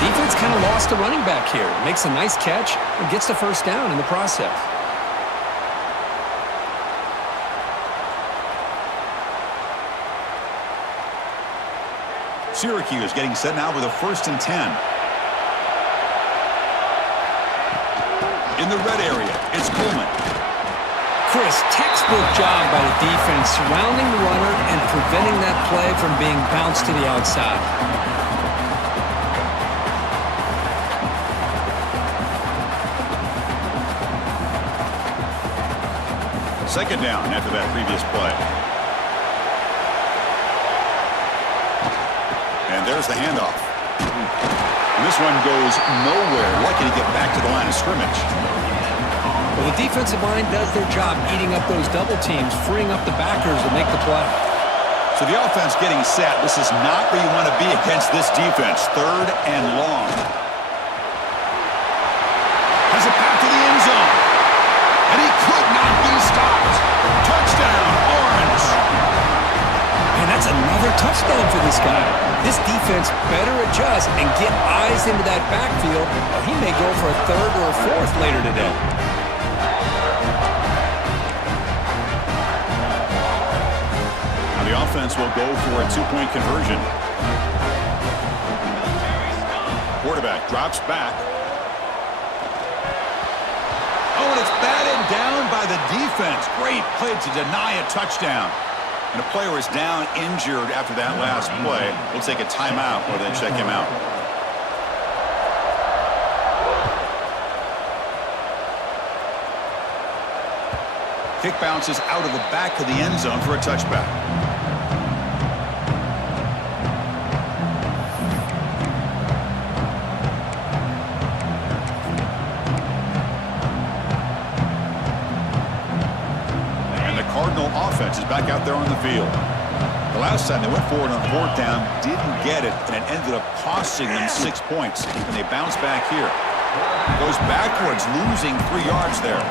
Defense kind of lost a running back here. Makes a nice catch and gets the first down in the process. Syracuse getting set now with a 1st and 10. In the red area, it's Coleman. Chris, textbook job by the defense surrounding the runner and preventing that play from being bounced to the outside. Second down after that previous play. And there's the handoff. And this one goes nowhere. Lucky to get back to the line of scrimmage. Well, the defensive line does their job eating up those double teams, freeing up the backers to make the play. So the offense getting set. This is not where you want to be against this defense. 3rd and long. Has it back to the end zone. And he could not be stopped. Touchdown, Orange. And that's another touchdown for this guy. This defense better adjust and get eyes into that backfield, or he may go for a 3rd or a 4th later today. Now the offense will go for a 2-point conversion. Quarterback drops back. Oh, and it's batted down by the defense. Great play to deny a touchdown. And a player is down injured after that last play. We'll take a timeout or then check him out. Kick bounces out of the back of the end zone for a touchback. Cardinal offense is back out there on the field. The last time they went forward on 4th down, didn't get it, and it ended up costing them 6 points. And they bounce back here. Goes backwards, losing 3 yards there.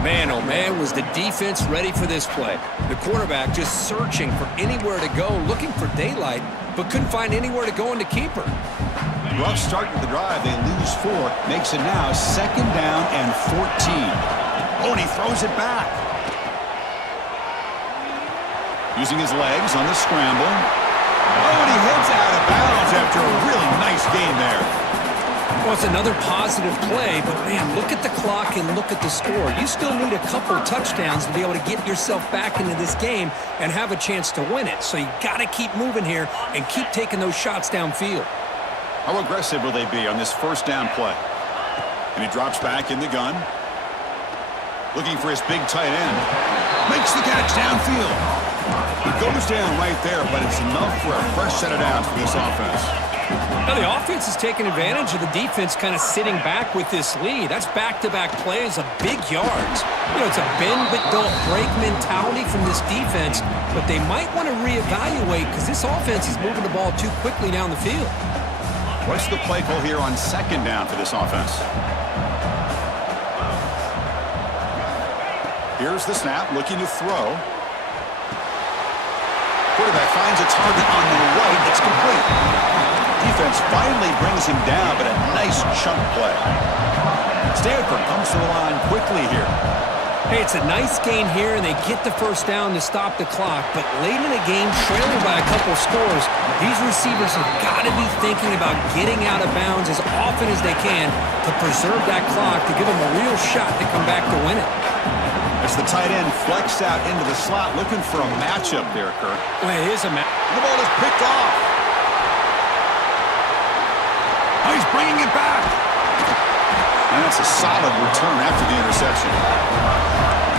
Man, oh man, was the defense ready for this play. The quarterback just searching for anywhere to go, looking for daylight, but couldn't find anywhere to go in the keeper. Rough start to the drive. They lose 4. Makes it now 2nd down and 14. Oh, and he throws it back. Using his legs on the scramble. Oh, and he heads out of bounds after a really nice gain there. Well, it's another positive play, but man, look at the clock and look at the score. You still need a couple touchdowns to be able to get yourself back into this game and have a chance to win it. So you got to keep moving here and keep taking those shots downfield. How aggressive will they be on this 1st down play? And he drops back in the gun. Looking for his big tight end. Makes the catch downfield. He goes down right there, but it's enough for a fresh set of downs for this offense. Now the offense is taking advantage of the defense kind of sitting back with this lead. That's back-to-back plays of big yards. You know, it's a bend-but-don't-break mentality from this defense, but they might want to reevaluate because this offense is moving the ball too quickly down the field. What's the play call here on second down for this offense? Here's the snap, looking to throw. Quarterback finds a target on the right. It's complete. Defense finally brings him down, but a nice chunk play. Stanford comes to the line quickly here. Hey, it's a nice gain here, and they get the first down to stop the clock. But late in the game, trailing by a couple scores, these receivers have got to be thinking about getting out of bounds as often as they can to preserve that clock, to give them a real shot to come back to win it. As the tight end flexed out into the slot, looking for a matchup there, Kurt. Well, it is a match. The ball is picked off. Oh, he's bringing it back. And that's a solid return after the interception.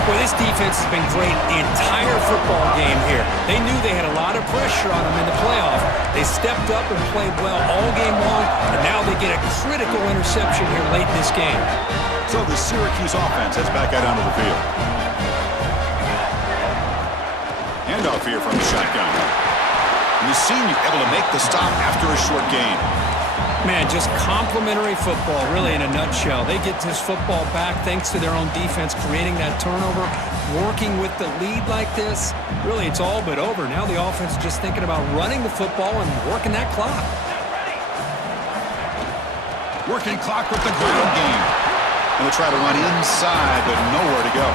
Well, this defense has been great the entire football game here. They knew they had a lot of pressure on them in the playoff. They stepped up and played well all game long, and now they get a critical interception here late in this game. So the Syracuse offense heads back out onto the field. Handoff here from the shotgun. And the senior able to make the stop after a short gain. Man, just complimentary football, really, in a nutshell. They get this football back thanks to their own defense, creating that turnover, working with the lead like this. Really, it's all but over. Now the offense is just thinking about running the football and working that clock. Working clock with the ground game. And they'll try to run inside, but nowhere to go.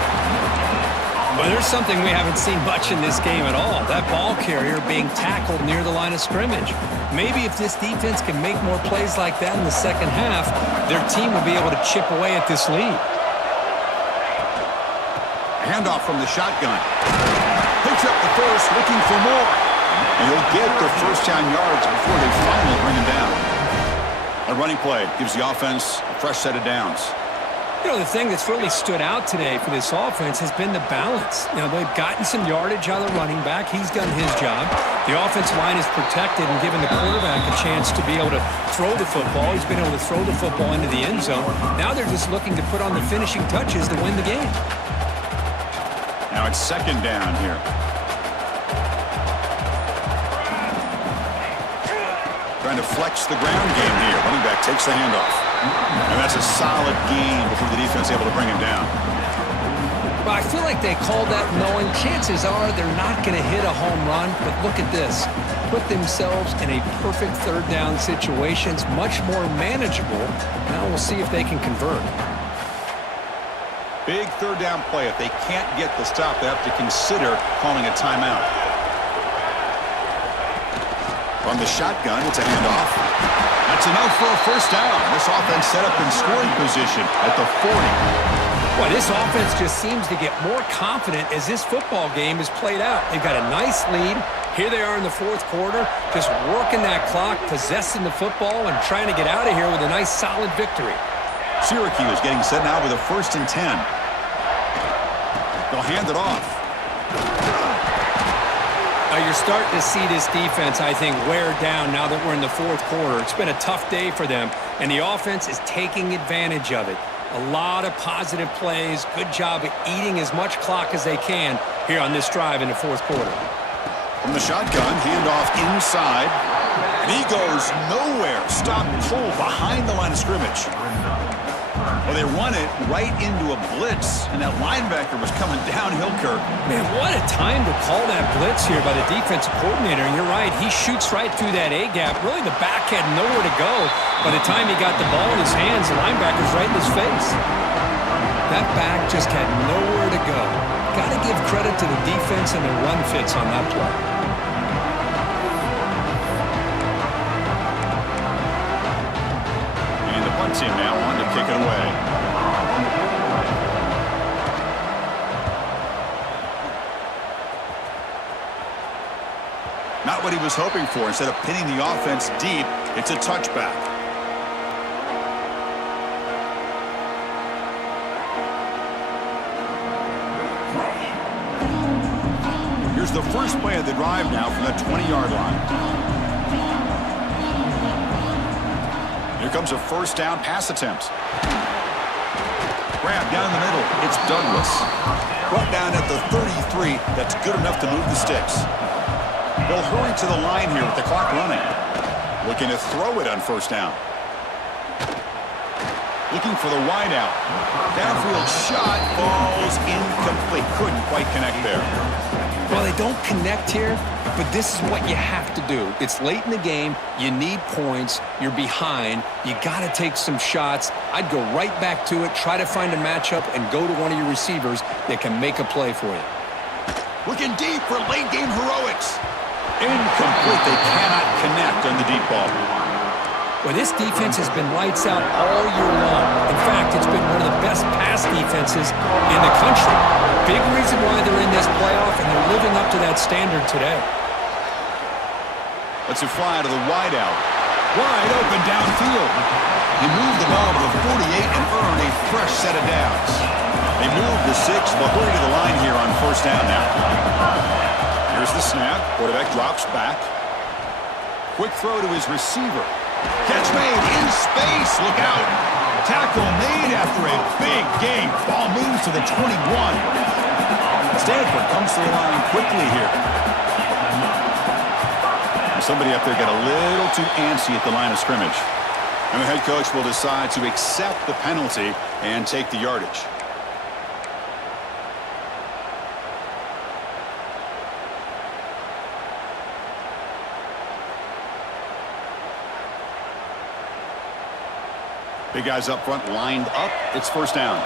Well, there's something we haven't seen much in this game at all. That ball carrier being tackled near the line of scrimmage. Maybe if this defense can make more plays like that in the second half, their team will be able to chip away at this lead. Handoff from the shotgun. Picks up the first, looking for more. And he'll get the first down yards before they finally bring him down. A running play gives the offense a fresh set of downs. You know, the thing that's really stood out today for this offense has been the balance. You know, they've gotten some yardage out of the running back. He's done his job. The offensive line is protected and given the quarterback a chance to be able to throw the football. He's been able to throw the football into the end zone. Now they're just looking to put on the finishing touches to win the game. Now it's second down here. Trying to flex the ground game here. Running back takes the handoff. And that's a solid gain before the defense able to bring him down. Well, I feel like they called that knowing chances are they're not going to hit a home run. But look at this. Put themselves in a perfect third down situation. It's much more manageable. Now we'll see if they can convert. Big third down play. If they can't get the stop, they have to consider calling a timeout. From the shotgun, it's a handoff. That's enough for a first down. This offense set up in scoring position at the 40. Well, this offense just seems to get more confident as this football game is played out. They've got a nice lead. Here they are in the fourth quarter, just working that clock, possessing the football, and trying to get out of here with a nice, solid victory. Syracuse getting set now with a 1st and 10. They'll hand it off. You're starting to see this defense, I think, wear down now that we're in the fourth quarter. It's been a tough day for them, and the offense is taking advantage of it. A lot of positive plays. Good job at eating as much clock as they can here on this drive in the fourth quarter. From the shotgun, handoff inside. And he goes nowhere. Stopped cold behind the line of scrimmage. Well, they run it right into a blitz, and that linebacker was coming downhill, Kirk. Man, what a time to call that blitz here by the defensive coordinator. And you're right, he shoots right through that A-gap. Really, the back had nowhere to go. By the time he got the ball in his hands, the linebacker's right in his face. That back just had nowhere to go. Got to give credit to the defense and the run fits on that play. Team now on to kick it away. Not what he was hoping for. Instead of pinning the offense deep, it's a touchback. Here's the first play of the drive now from the 20-yard line. Here comes a first down pass attempt. Grab down the middle. It's Douglas. Brought down at the 33. That's good enough to move the sticks. They'll hurry to the line here with the clock running. Looking to throw it on first down. Looking for the wide out. Downfield shot falls incomplete. Couldn't quite connect there. Well, they don't connect here, but this is what you have to do. It's late in the game. You need points. You're behind. You got to take some shots. I'd go right back to it, try to find a matchup, and go to one of your receivers that can make a play for you. Looking deep for late-game heroics. Incomplete. They cannot connect on the deep ball. Well, this defense has been lights out all year long. In fact, it's been one of the best pass defenses in the country. Big reason why they're in this playoff, and they're living up to that standard today. Let's it fly to the wide out. Wide open downfield. He moved the ball to the 48 and earned a fresh set of downs. They move the 6, but hurry to the line here on first down now. Here's the snap. Quarterback drops back. Quick throw to his receiver. Catch made in space. Look out. Tackle made after a big gain. Ball moves to the 21. Stanford comes to the line quickly here. Somebody up there got a little too antsy at the line of scrimmage. And the head coach will decide to accept the penalty and take the yardage. Big guys up front lined up. It's first down.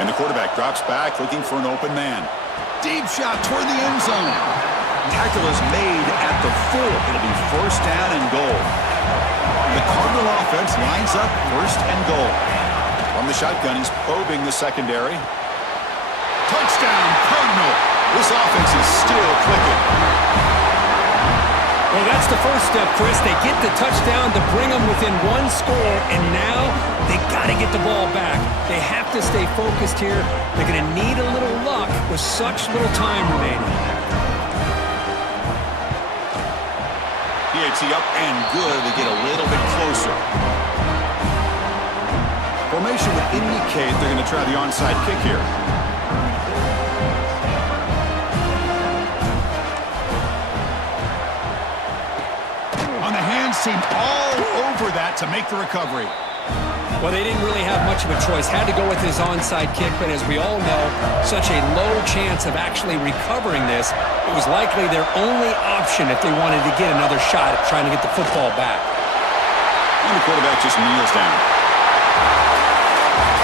And the quarterback drops back looking for an open man. Deep shot toward the end zone. Tackle is made at the 4. It'll be first down and goal. The Cardinal offense lines up first and goal. From the shotgun, he's probing the secondary. Touchdown, Cardinal. This offense is still clicking. Well, that's the first step, Chris. They get the touchdown to bring them within one score, and now they got to get the ball back. They have to stay focused here. They're going to need a little luck with such little time remaining. PAT up and good to get a little bit closer. Formation would indicate they're going to try the onside kick here. Seemed all over that to make the recovery. Well, they didn't really have much of a choice. Had to go with his onside kick, but as we all know, such a low chance of actually recovering this. It was likely their only option if they wanted to get another shot at trying to get the football back. And the quarterback just kneels down.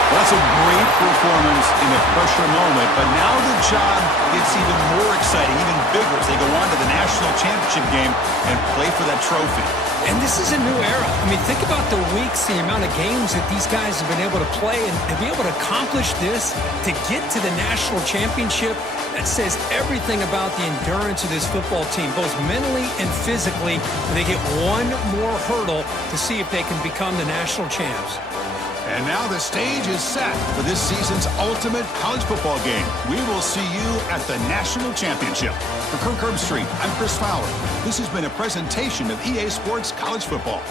Well, that's a great performance in a pressure moment, but now the job gets even more exciting, even bigger as they go on to the national championship game and play for that trophy. And this is a new era. I mean, think about the weeks, the amount of games that these guys have been able to play, and to be able to accomplish this, to get to the national championship, that says everything about the endurance of this football team, both mentally and physically. They get one more hurdle to see if they can become the national champs. And now the stage is set for this season's ultimate college football game. We will see you at the national championship. For Kirk Herbstreit, I'm Chris Fowler. This has been a presentation of EA Sports College Football.